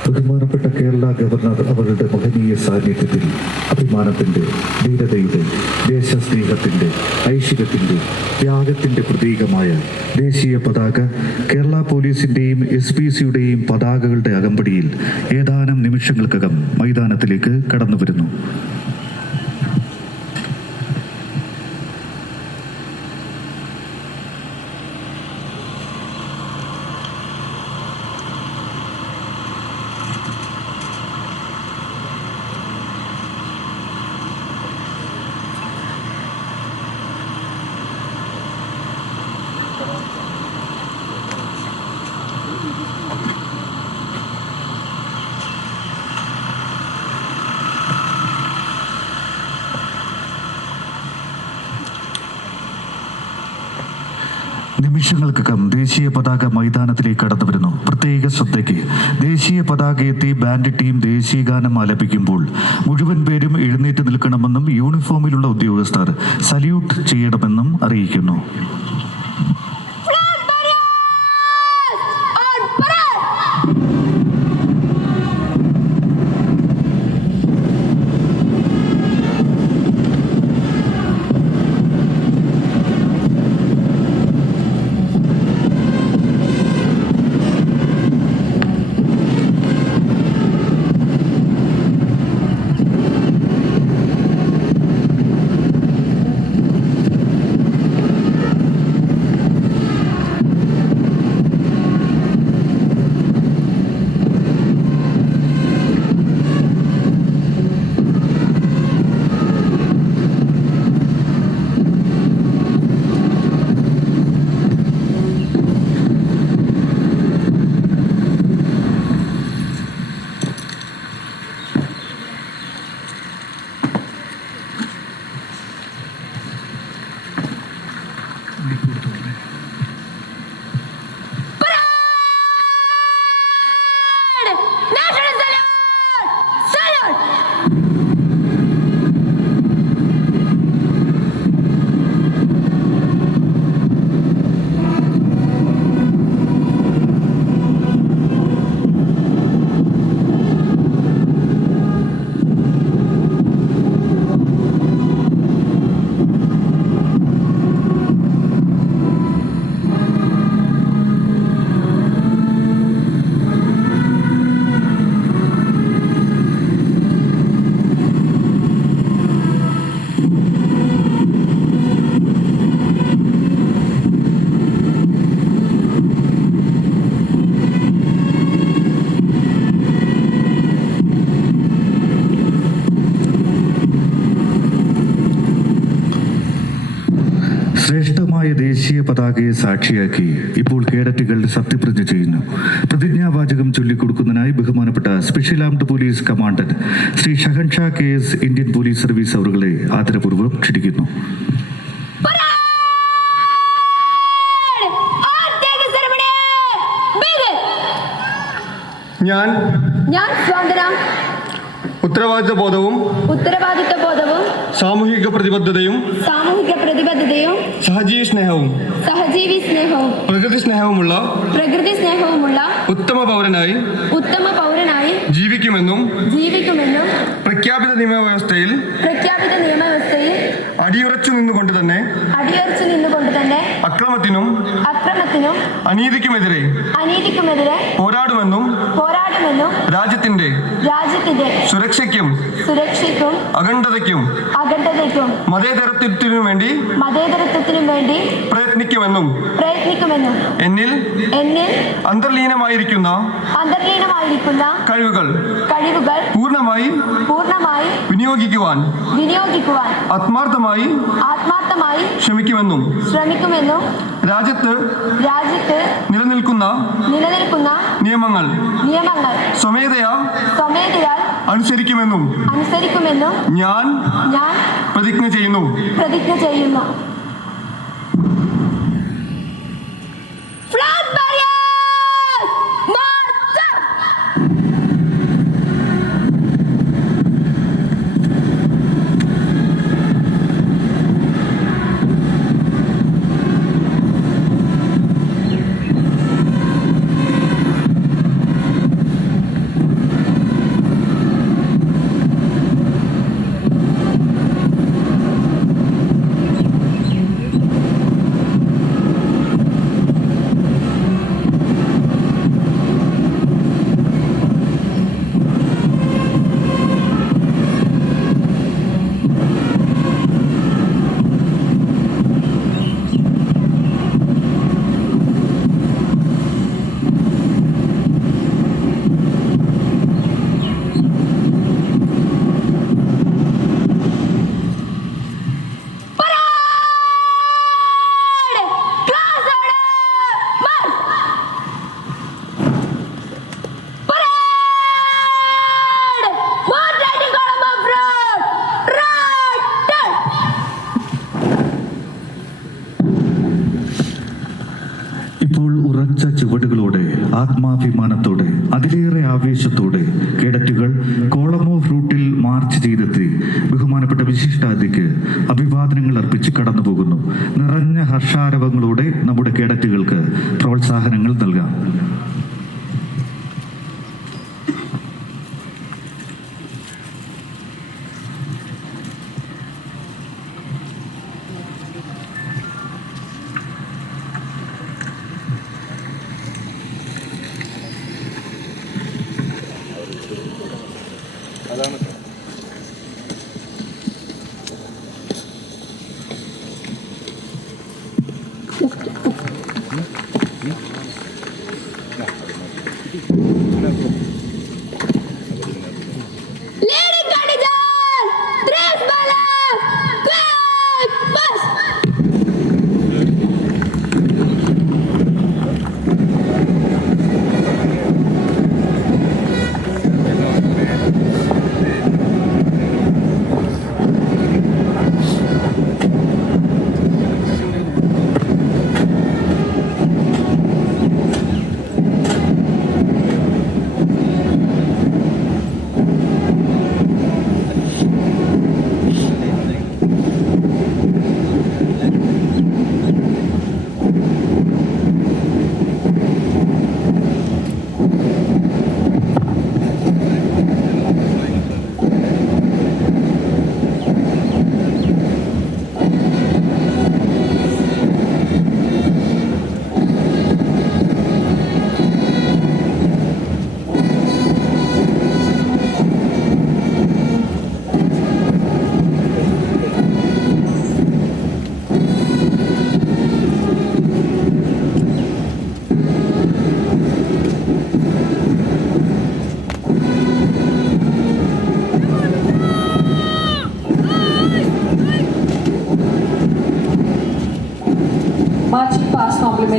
ബഹുമാനപ്പെട്ട കേരള ഗവർണർ അവരുടെ മഹനീയ സാന്നിധ്യത്തിൽ അഭിമാനത്തിൻ്റെ, ധീരതയുടെ, ദേശസ്നേഹത്തിൻ്റെ, ഐശ്വര്യത്തിൻ്റെ, ത്യാഗത്തിൻ്റെ പ്രതീകമായ ദേശീയ പതാക കേരള പോലീസിൻ്റെയും SPCയുടെയും പതാകകളുടെ അകമ്പടിയിൽ ഏതാനും നിമിഷങ്ങൾക്കകം മൈതാനത്തിലേക്ക് കടന്നു വരുന്നു. നിമിഷങ്ങൾക്കകം ദേശീയ പതാക മൈതാനത്തിലേക്ക് കടന്നു വരുന്നു. പ്രത്യേക ശ്രദ്ധയ്ക്ക് ദേശീയ പതാക എത്തി ബാൻഡ് ടീം ദേശീയ ഗാനം ആലപിക്കുമ്പോൾ മുഴുവൻ പേരും എഴുന്നേറ്റ് നിൽക്കണമെന്നും യൂണിഫോമിലുള്ള ഉദ്യോഗസ്ഥർ സല്യൂട്ട് ചെയ്യണമെന്നും അറിയിക്കുന്നു. രാജ്യത്തൊട്ടാകെ സാക്ഷിയാക്കി ഇപ്പോൾ കേഡറ്റുകൾ സത്യപ്രതിജ്ഞ ചെയ്യുന്നു. പ്രതിജ്ഞാവാചകം ചൊല്ലിക്കൊടുക്കുന്നതിനായി ബഹുമാനപ്പെട്ട special armed police commandant Shri Shahansha KS Indian police service അവരുകളെ ആദരപൂർവ്വം ക്ഷണിക്കുന്നു. ഞാൻ സ്വാതന്ത്ര്യം, ഉത്തരവാദിത്വബോധവും സാമൂഹിക പ്രതിബദ്ധതയും സഹജീവി സ്നേഹവും പ്രകൃതി സ്നേഹവുമുള്ള ഉത്തമ പൗരനായി ജീവിക്കുമെന്നും പ്രഖ്യാപിത നിയമവ്യവസ്ഥയിൽ അടിയുറച്ചു നിന്നുകൊണ്ട് തന്നെ അക്രമത്തിനും അനീതിക്കുമെതിരെ പോരാടുമെന്നും രാജ്യത്തിന്റെ സുരക്ഷയ്ക്കും അഖണ്ഡതയ്ക്കും മതേതരത്വത്തിനു വേണ്ടി പ്രയത്നിക്കുമെന്നും എന്നിൽ അന്തർലീനമായിരിക്കുന്ന കഴിവുകൾ പൂർണ്ണമായി വിനിയോഗിക്കുവാൻ ആത്മാർത്ഥമായി ശ്രമിക്കുമെന്നും രാജ്യത്ത് നിലനിൽക്കുന്ന നിയമങ്ങൾ സ്വമേധയാ അനുസരിക്കുമെന്നും ഞാൻ പ്രതിജ്ഞ ചെയ്യുന്നു. ചുവടുകളോടെ ആത്മാഭിമാനത്തോടെ അതിലേറെ ആവേശത്തോടെ കേഡറ്റുകൾ കോളം ഓഫ് റൂട്ടിൽ മാർച്ച് ചെയ്തെത്തി ബഹുമാനപ്പെട്ട വിശിഷ്ടാതിഥിക്ക് അഭിവാദനങ്ങൾ അർപ്പിച്ച് കടന്നുപോകുന്നു. നിറഞ്ഞ ഹർഷാരവങ്ങളോടെ നമ്മുടെ കേഡറ്റുകൾക്ക് പ്രോത്സാഹനങ്ങൾ നൽകാം.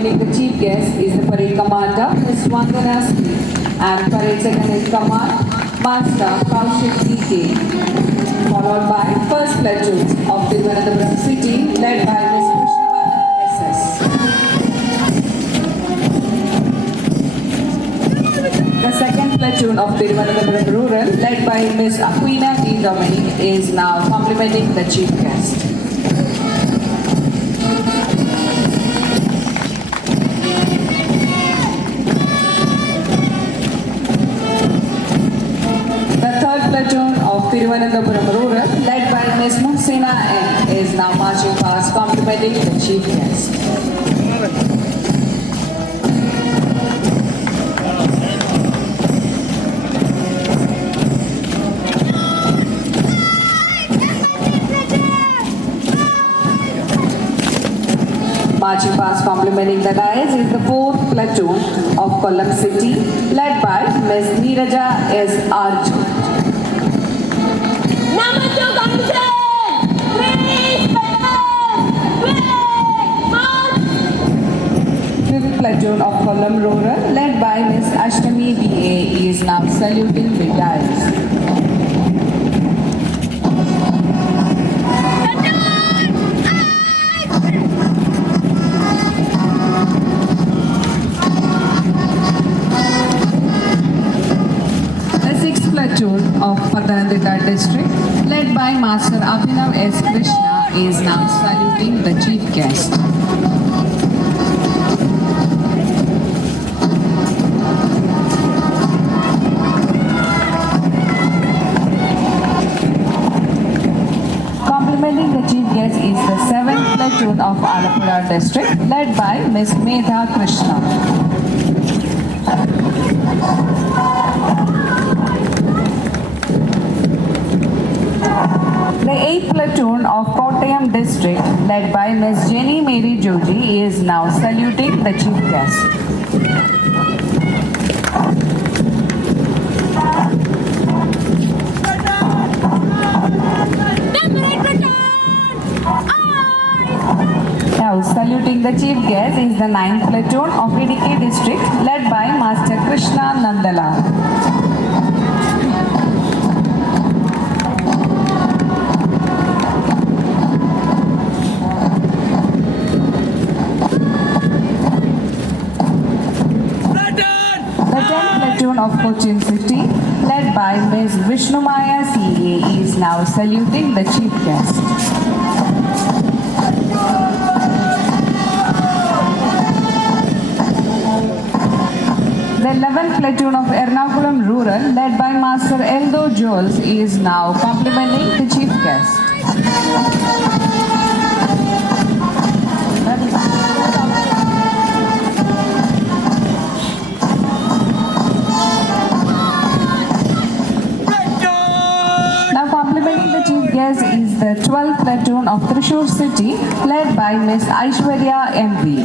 Complimenting the chief guest is the parade commander, Ms. Vandana Sri, and parade second in command, Master Kaushik DK, followed by first platoon of Thiruvananthapuram city, led by Ms. Krishnavana SS. The second platoon of Thiruvananthapuram rural, led by Ms. Aquina D. Dominic, is now complimenting the chief guest. Platoon of Thiruvananthapuram rural, led by Ms. Muhsina N, is now marching past complimenting the chief guest. Marching past complimenting the dais is the 4th platoon of Kollam city, led by Ms. Neeraja S. Arju. Number 2 competition! Please, Fifth platoon of Kollam rural, led by Ms. Ashtami B.A. is now saluting Vidyalaya. Platoon of Pathanamthitta district, led by Master Abhinav S. Krishna, is now saluting the chief guest. Complimenting the chief guest is the 7th platoon of Alappuzha district, led by Ms. Medha Krishna. The 8th platoon of Kottayam district, led by Ms. Jenny Mary Joji, is now saluting the chief guest. Now saluting the chief guest is the 9th platoon of Idiki district, led by Master Krishna Nandala. Of Cochin city, led by Ms. Vishnumaya C.A. is now saluting the chief guest. The 11th platoon of Ernakulam rural, led by Master Eldo Joles, is now complimenting the chief guest. Is the 12th platoon of Thrissur city, led by Ms. Aishwarya M.V.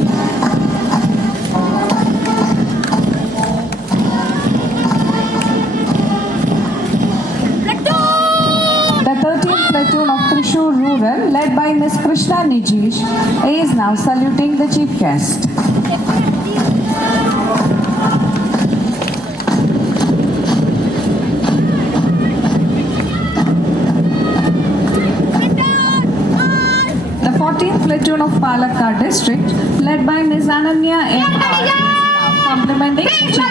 The 13th platoon of Thrissur rural, led by Ms. Krishna Nijish, is now saluting the chief guest. Platoon of Palakkad district, led by Ms. Ananya M. R. is now complimenting the chief guest.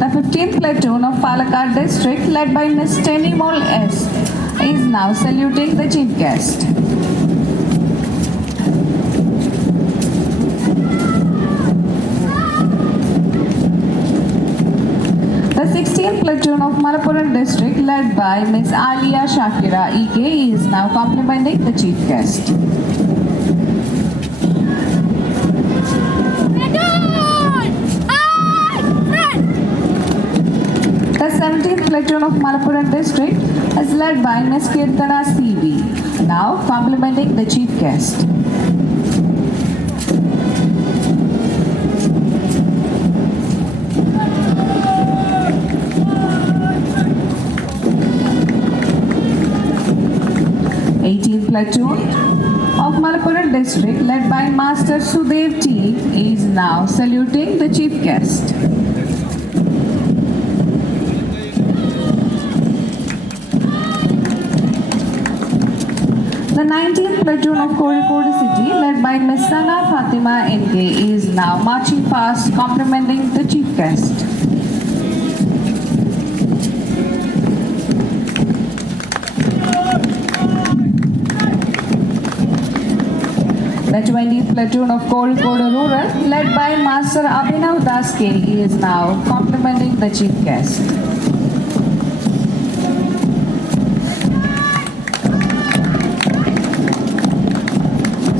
The 15th platoon of Palakkad district, led by Ms. Tenimol S. is now saluting the chief guest. The 16th platoon of Malappuram district, led by Ms. Alia Shakira E.K. is now complimenting the chief guest. The 17th platoon of Malappuram district is led by Ms. Kirtana C.V. now complimenting the chief guest. platoon of Malappuram district led by Master Sudev T is now saluting the chief guest. The 19th platoon of Kozhikode city led by Miss Sana Fatima NK is now marching past complimenting the chief guest. The 20th platoon of Kozhikode rural led by Master Abhinav Das K is now complimenting the chief guest.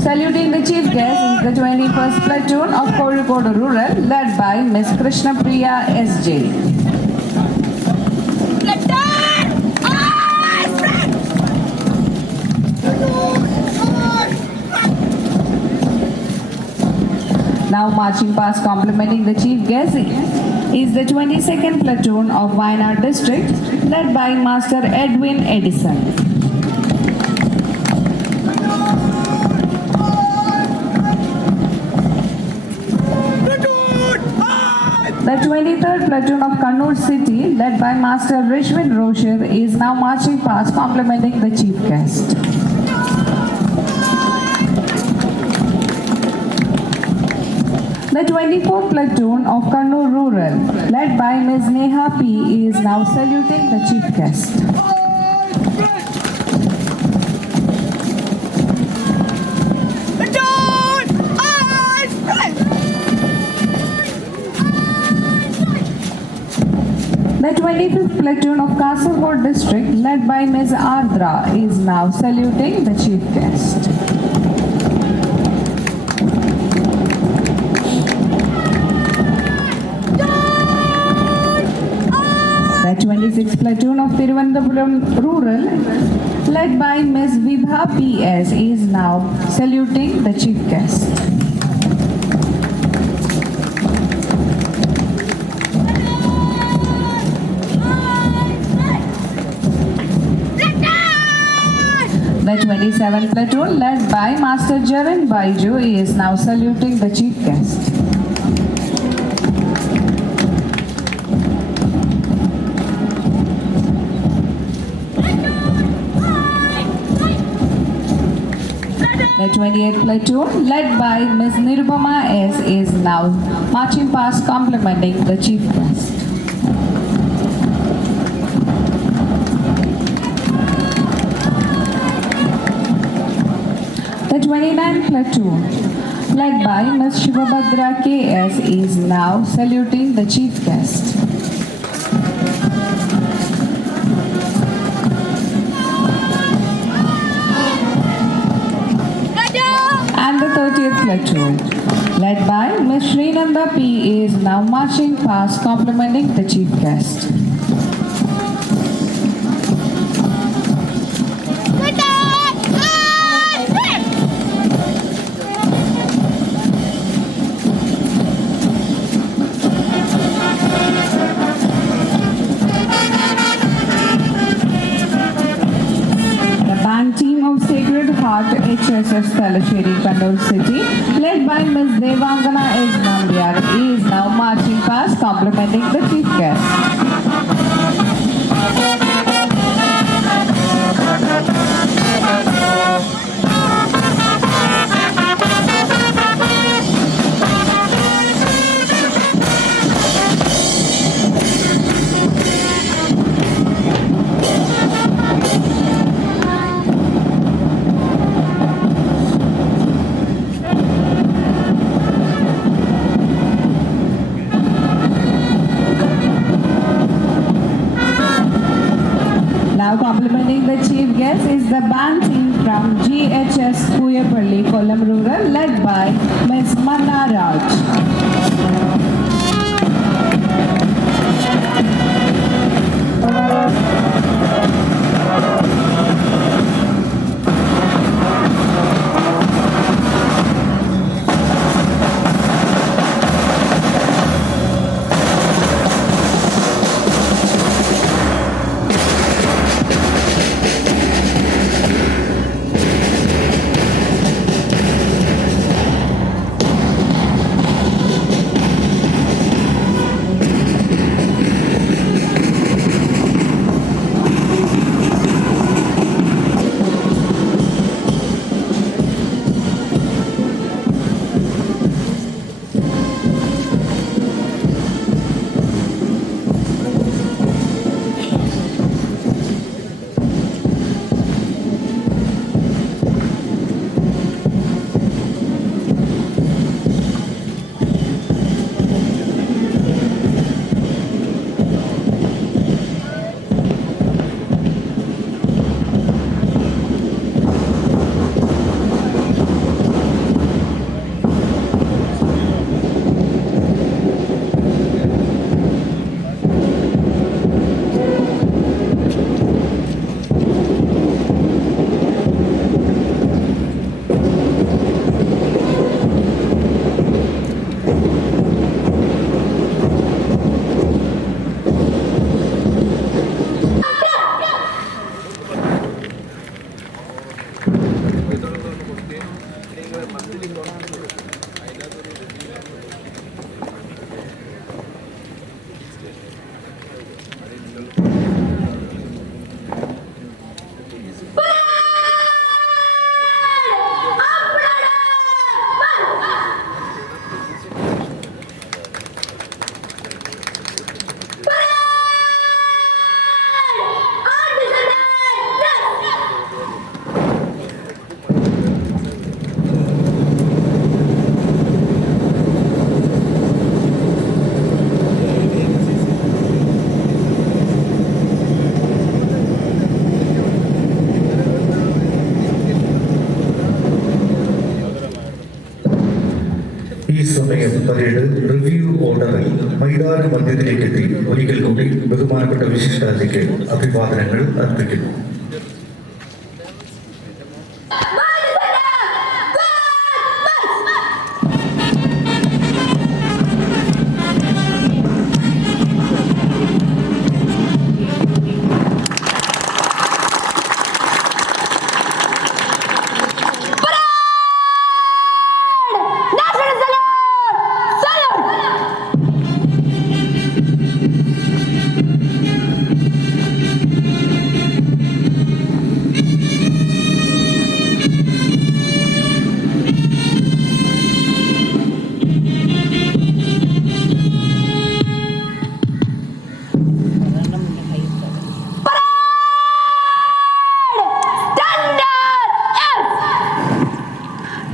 Saluting the chief guest is the 21st platoon of Kozhikode rural led by Miss Krishna Priya SJ. Now marching past complimenting the chief guest is the 22nd platoon of Wayanad district led by Master Edwin Edison. The 23rd platoon of Kannur city led by Master Rishwin Roshir is now marching past complimenting the chief guest. The 24th platoon of Kannur rural led by Ms. Neha P is now saluting the chief guest. The 25th platoon of Kasaragod district led by Ms. Ardra is now saluting the chief guest. The 26th platoon of Thiruvananthapuram rural led by Ms. Vibha PS is now saluting the chief guest. The 27th platoon led by Master Jaran Baiju is now saluting the chief guest. The 28th platoon led by Ms. Nirupama S is now marching past complimenting the chief guest. The 29th platoon, led by Ms. Shivabhadra KS, is now saluting the chief guest. And the 30th platoon, led by Ms. Srinanda P, is now marching past complimenting the chief guest. HSS Talacheri, Kannur city, led by Ms. Devangana S. Nambiar, is now marching past complimenting the chief guest. Now complimenting the chief guest is the band team from GHS Puyapalli, Kollam Rural, led by Ms. Manna Raj. സമയം parade review ഓർഡറിൽ മൈതാന മധ്യത്തിലേക്കെത്തി ഒരിക്കൽ കൂടി ബഹുമാനപ്പെട്ട വിശിഷ്ടാതിഥിക്ക് അഭിവാദനങ്ങൾ അർപ്പിക്കുന്നു.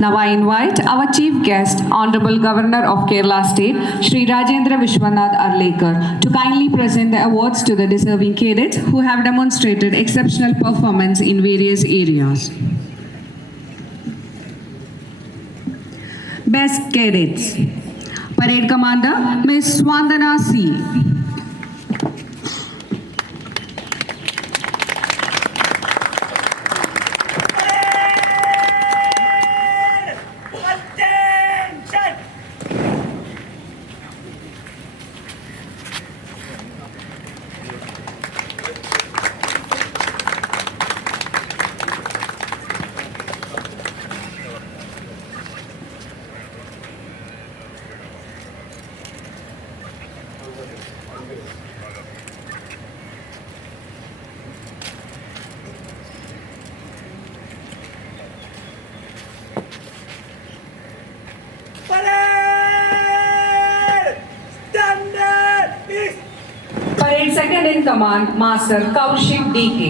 Now I invite our chief guest, Honorable Governor of Kerala State, Shri Rajendra Vishwanath Arlekar, to kindly present the awards to the deserving cadets who have demonstrated exceptional performance in various areas. Best Cadets. Parade Commander, Ms. Swandana C. Parade second in command, Master Kaushik DK.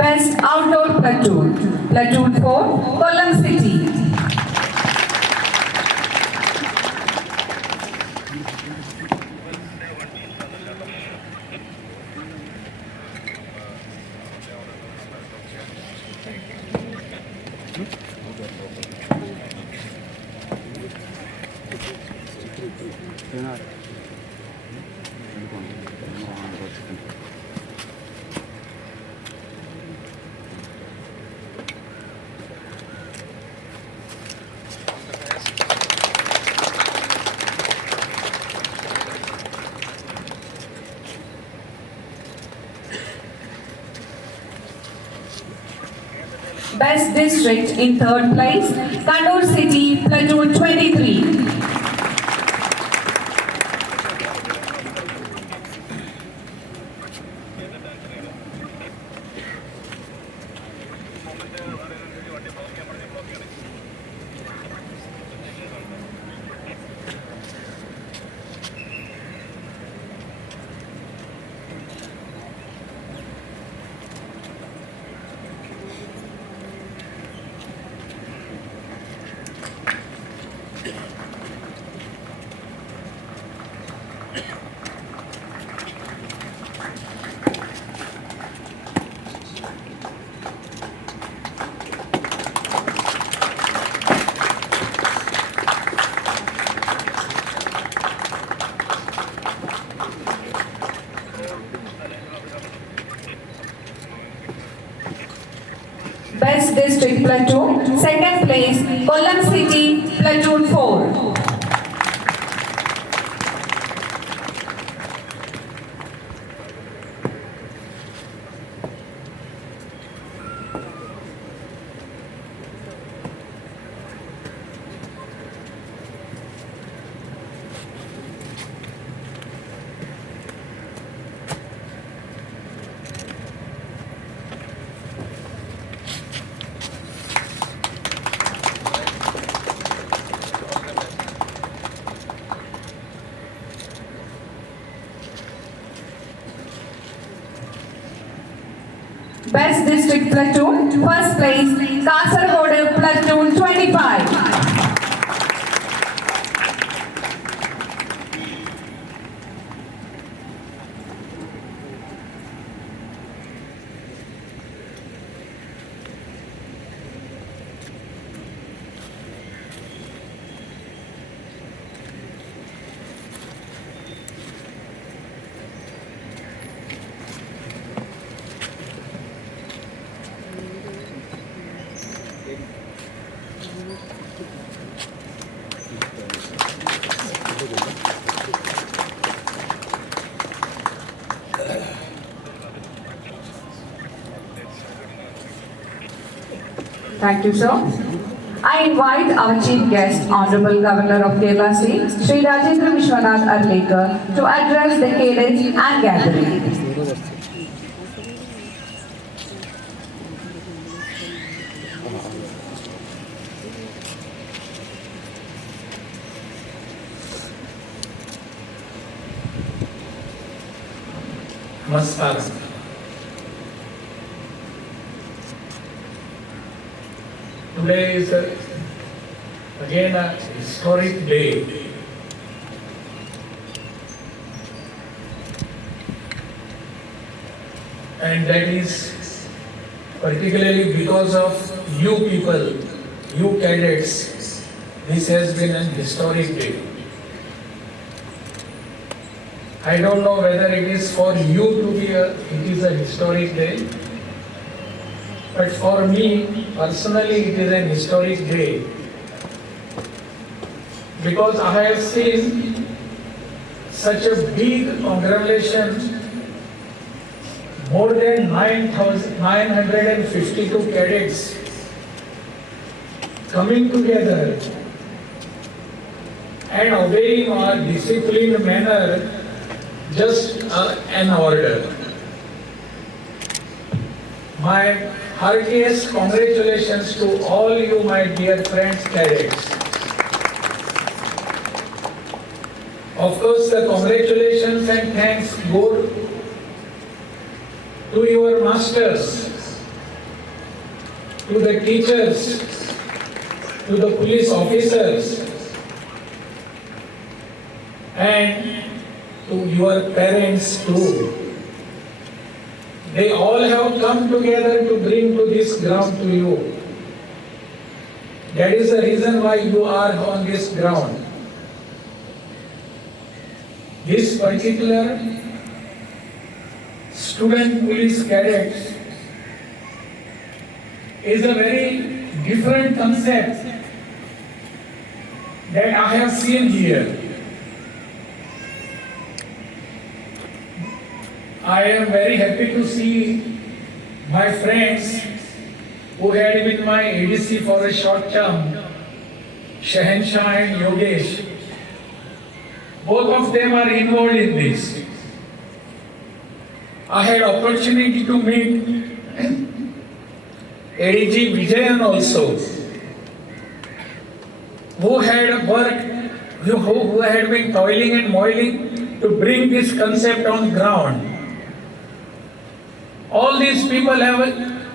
Best Outdoor Platoon, Platoon 4, Kollam City. Best District in third place, Kannur City, Platoon 23. Best District Platoon, second place, Kollam City, Platoon 4. Best District Platoon, first place, Kasaragod Platoon 25. Thank you, sir. I invite our chief guest, Honorable Governor of Kerala State, Sri Rajendra Vishwanath Arlekar, to address the cadets and gathering. Namaskar. Today is again a historic day. And that is particularly because of you people, you cadets, this has been an historic day. I don't know whether it is for you to be it is a historic day, but for me personally it is an historic day because I have seen such a big congregation, more than 952 cadets coming together and obeying a disciplined manner, just an order. My heartiest congratulations to all you, my dear friends, cadets. Of course, the congratulations and thanks go to your masters, to the teachers, to the police officers, and to your parents too. They all have come together to bring to this ground to you. That is the reason why you are on this ground. This particular student police cadets is a very different concept that I have seen here. I am very happy to see my friends who had been my ADC for a short term, Shahenshah and Yogesh. Both of them are involved in this. I had opportunity to meet ADG Vijayan also, who had worked, who had been toiling and moiling to bring this concept on ground. All these people have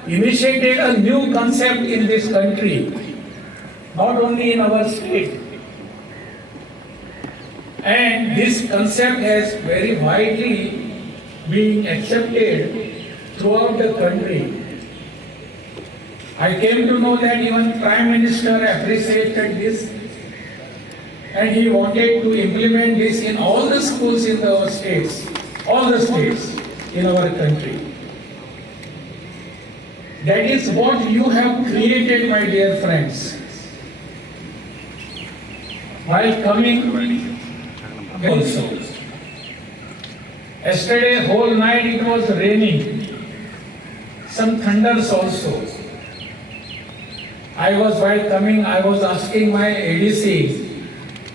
initiated a new concept in this country, not only in our state. And this concept has very widely been accepted throughout the country. I came to know that even Prime Minister appreciated this and he wanted to implement this in all the schools in our states, all the states in our country. That is what you have created, my dear friends. While coming also. Yesterday whole night it was raining. Some thunders also. While coming, I was asking my ADC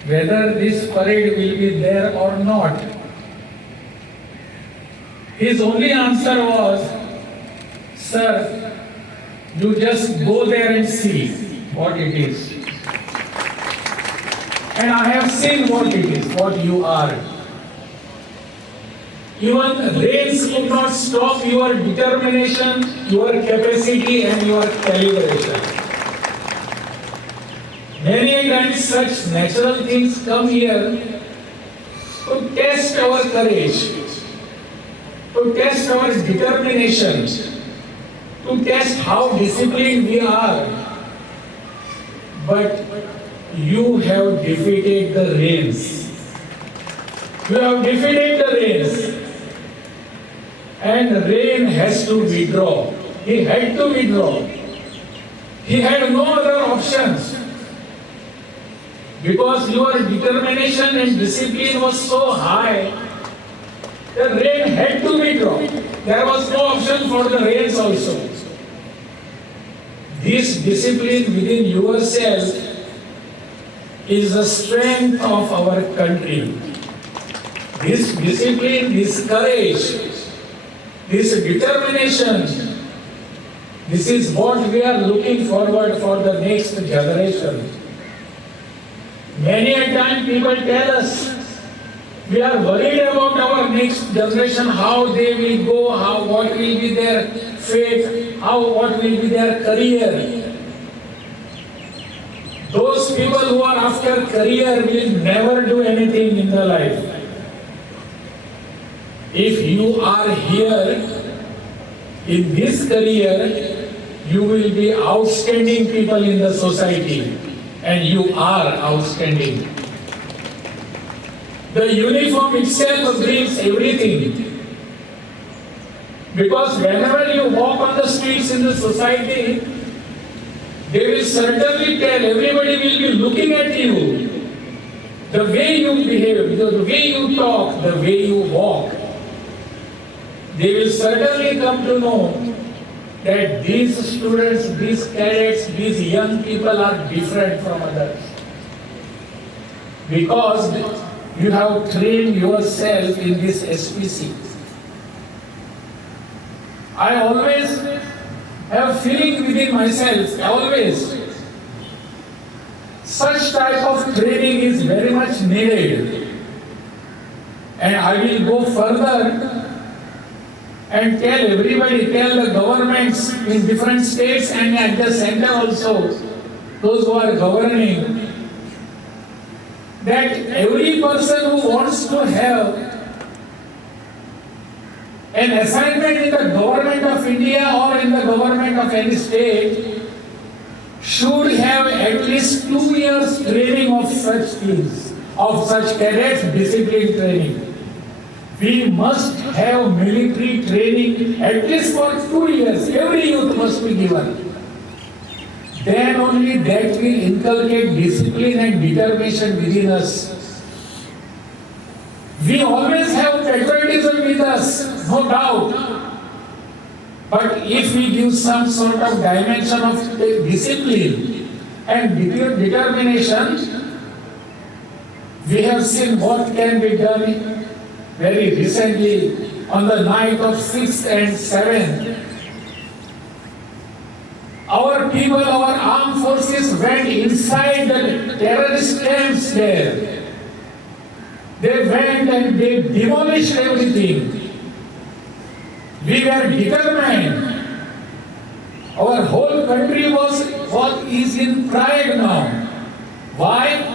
whether this parade will be there or not. His only answer was, "Sir, you just go there and see what it is." And I have seen what it is, what you are. Even rains could not stop your determination your capacity and your calibration. Many times such natural things come here to test our courage, to test our determination, to test how disciplined we are. But you have defeated the rains. You have defeated the rains. And rain has to withdraw. He had to withdraw. He had no other options. Because your determination and discipline was so high, the rain had to withdraw. There was no option for the rains also. This discipline within yourself is the strength of our country. This discipline, this courage, this determination, this is what we are looking forward for the next generation. Many a time people tell us, we are worried about our next generation, how they will go, what will be their fate, what will be their career. Those people who are after career will never do anything in their life. If you are here in this career, you will be outstanding people in the society, and you are outstanding. The uniform itself brings everything. Because whenever you walk on the streets in the society, they will certainly tell, everybody will be looking at you. The way you behave, the way you talk, the way you walk. They will certainly come to know that these students, these cadets, these young people are different from others. Because you have trained yourself in this SPC. I always have feeling within myself, always. Such type of training is very much needed. And I will go further and tell everybody, tell the governments in different states and at the center also, those who are governing, that every person who wants to have an assignment in the government of India or in the government of any state should have at least 2 years training of such things, of such cadets, discipline training. We must have military training at least for 2 years. Every youth must be given. Then only that will inculcate discipline and determination within us. We always have patriotism with us, no doubt. But if we give some sort of dimension of discipline and determination, we have seen what can be done very recently on the night of 6th and 7th. Our people, our armed forces went inside the terrorist camps there. They went and they demolished everything. We were determined. Our whole country is in pride now. Why?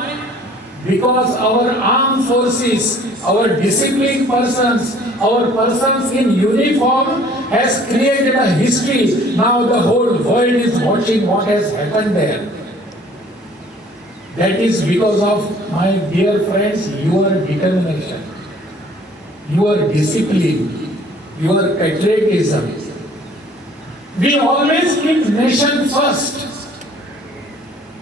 Because our armed forces, our disciplined persons, our persons in uniform has created a history. Now the whole world is watching what has happened there. That is because of, my dear friends, your determination, your discipline, your patriotism. We always keep nation first.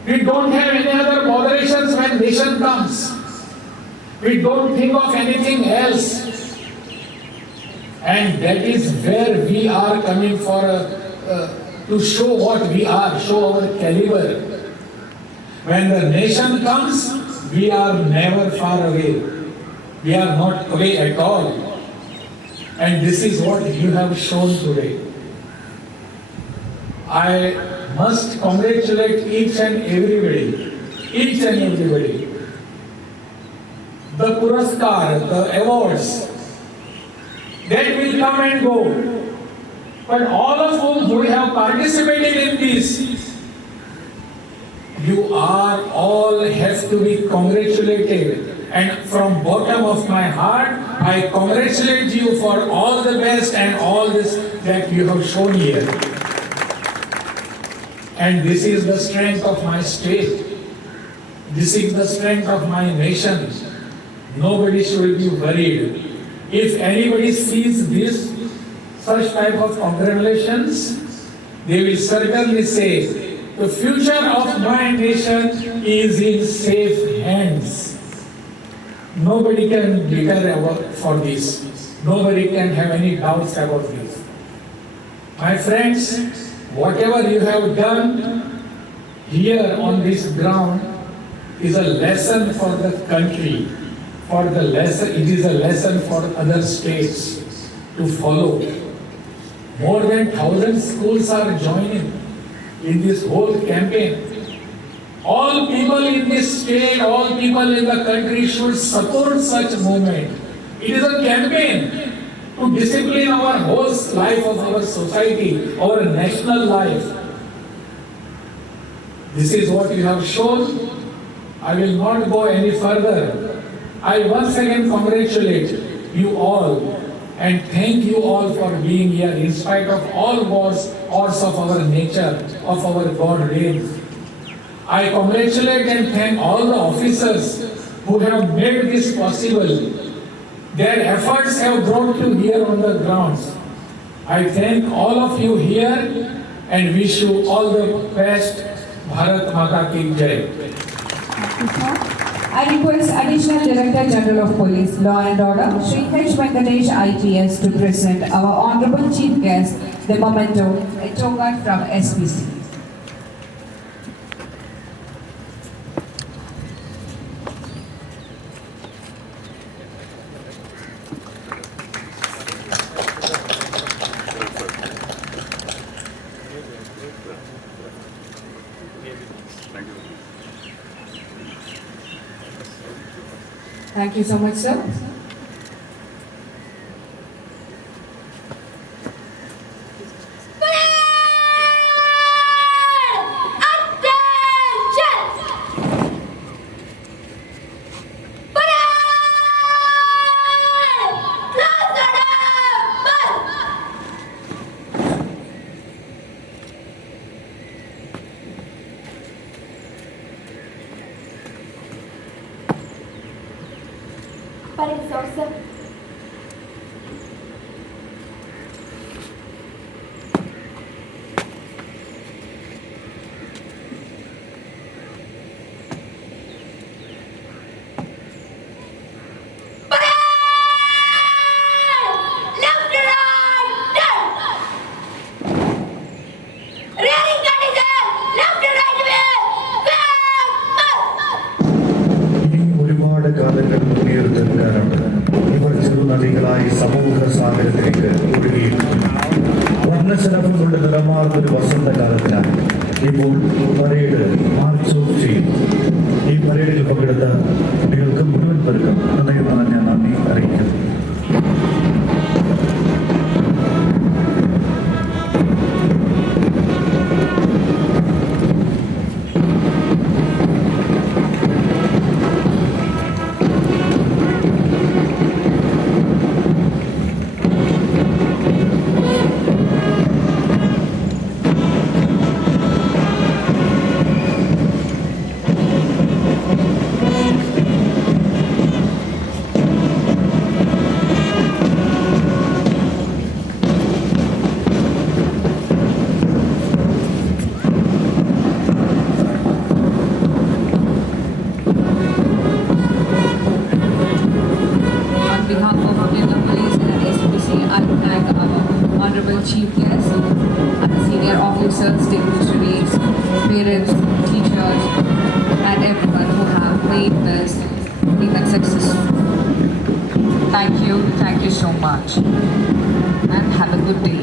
We don't have any other moderations when nation comes. We don't think of anything else. And that is where we are coming for to show what we are, show our caliber. When the nation comes, we are never far away. We are not away at all. And this is what you have shown today. I must congratulate each and everybody. The Puraskar, the awards, that will come and go. But all of whom who have participated in this, you are all have to be congratulated. And from bottom of my heart, I congratulate you for all the best and all this that you have shown here. And this is the strength of my state. This is the strength of my nation. Nobody should be worried. If anybody sees this, such type of congratulations, they will certainly say, the future of my nation is in safe hands. Nobody can deter for this. Nobody can have any doubts about this. My friends, whatever you have done here on this ground is a lesson for the country. It is a lesson for other states to follow. More than 1,000 schools are joining in this whole campaign. All people in this state, all people in the country should support such movement. It is a campaign to discipline our whole life of our society, our national life. This is what you have shown. I will not go any further. I once again congratulate you all and thank you all for being here in spite of all odds of our nature, of our God reigns. I congratulate and thank all the officers who have made this possible. Their efforts have brought you here on the grounds. I thank all of you here and wish you all the best. Bharat Mata Ki Jai. I request Additional Director General of Police, Law and Order, Shri H. Venkatesh IPS to present our Honorable Chief Guest, the memento, a token from SPC. Thank you so much, sir. Parents also. ഇവർ ചെറുനദികളായി സമൂഹ സാഗരത്തിലേക്ക് ഒഴുകിയിട്ടുണ്ട്. വർണ്ണശലഭങ്ങളുടെ നിറമാർന്നൊരു വസന്തകാലത്തിലാണ് ഇപ്പോൾ parade March of ചെയ്യും. ഈ പരേഡിൽ പങ്കെടുത്ത കുട്ടികൾക്ക് മുഴുവൻ പേർക്കും ഹൃദയം നിറഞ്ഞ നന്ദി അറിയിക്കുന്നു. Chief guests, senior officers, dignitaries, parents, teachers, and everyone who have made this event successful. Thank you so much, and have a good day.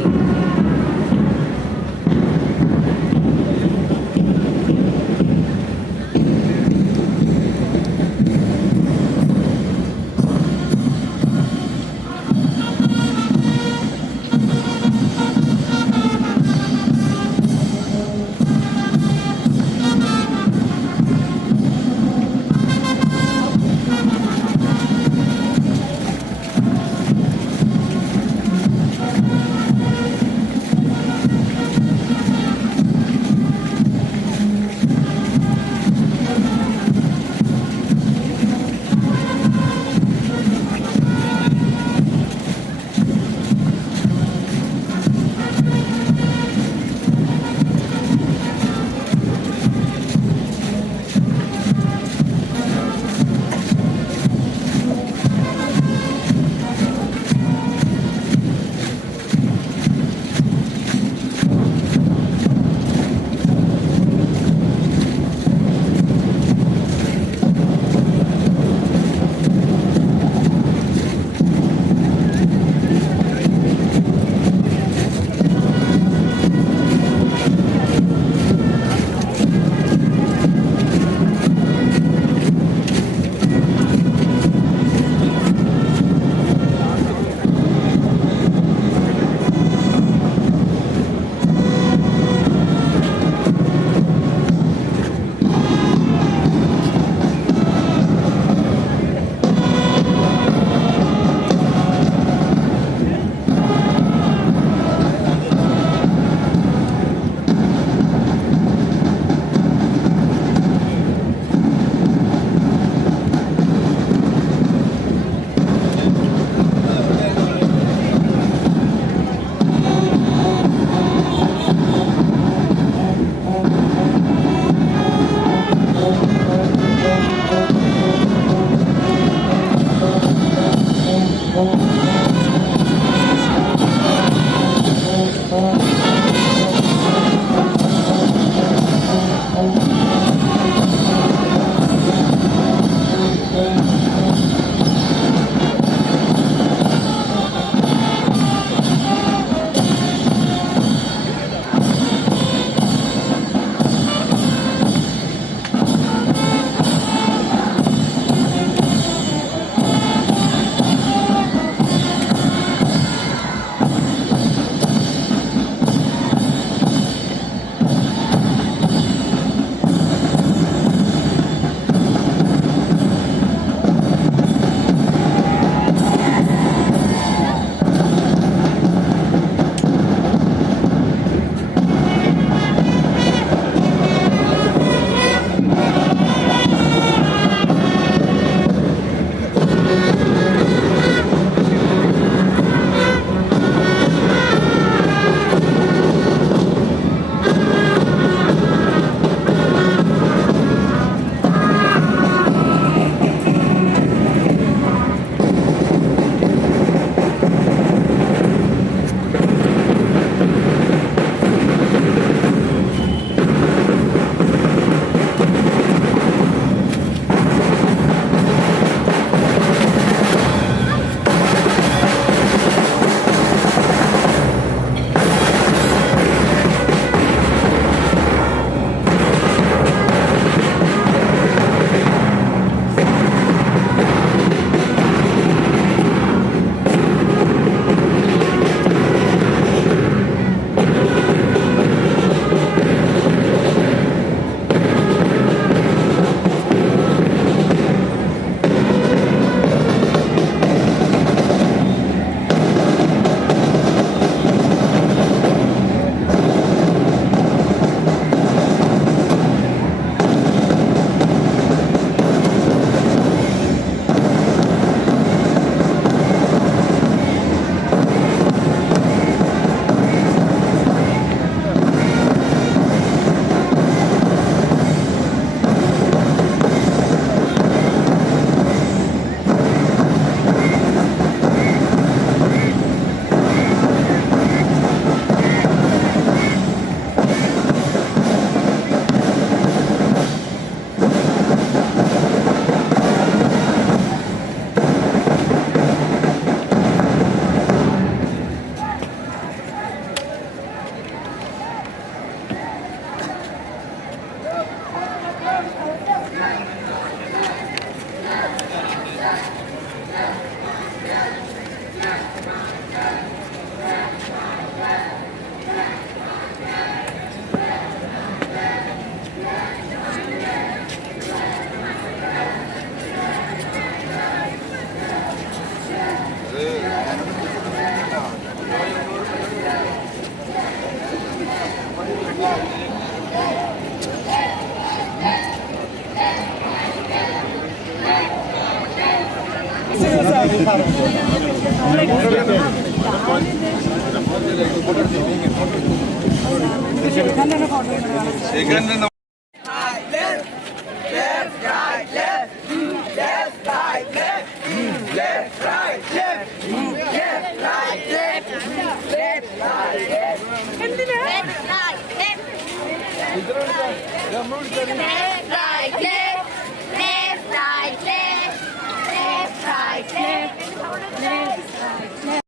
Sekharan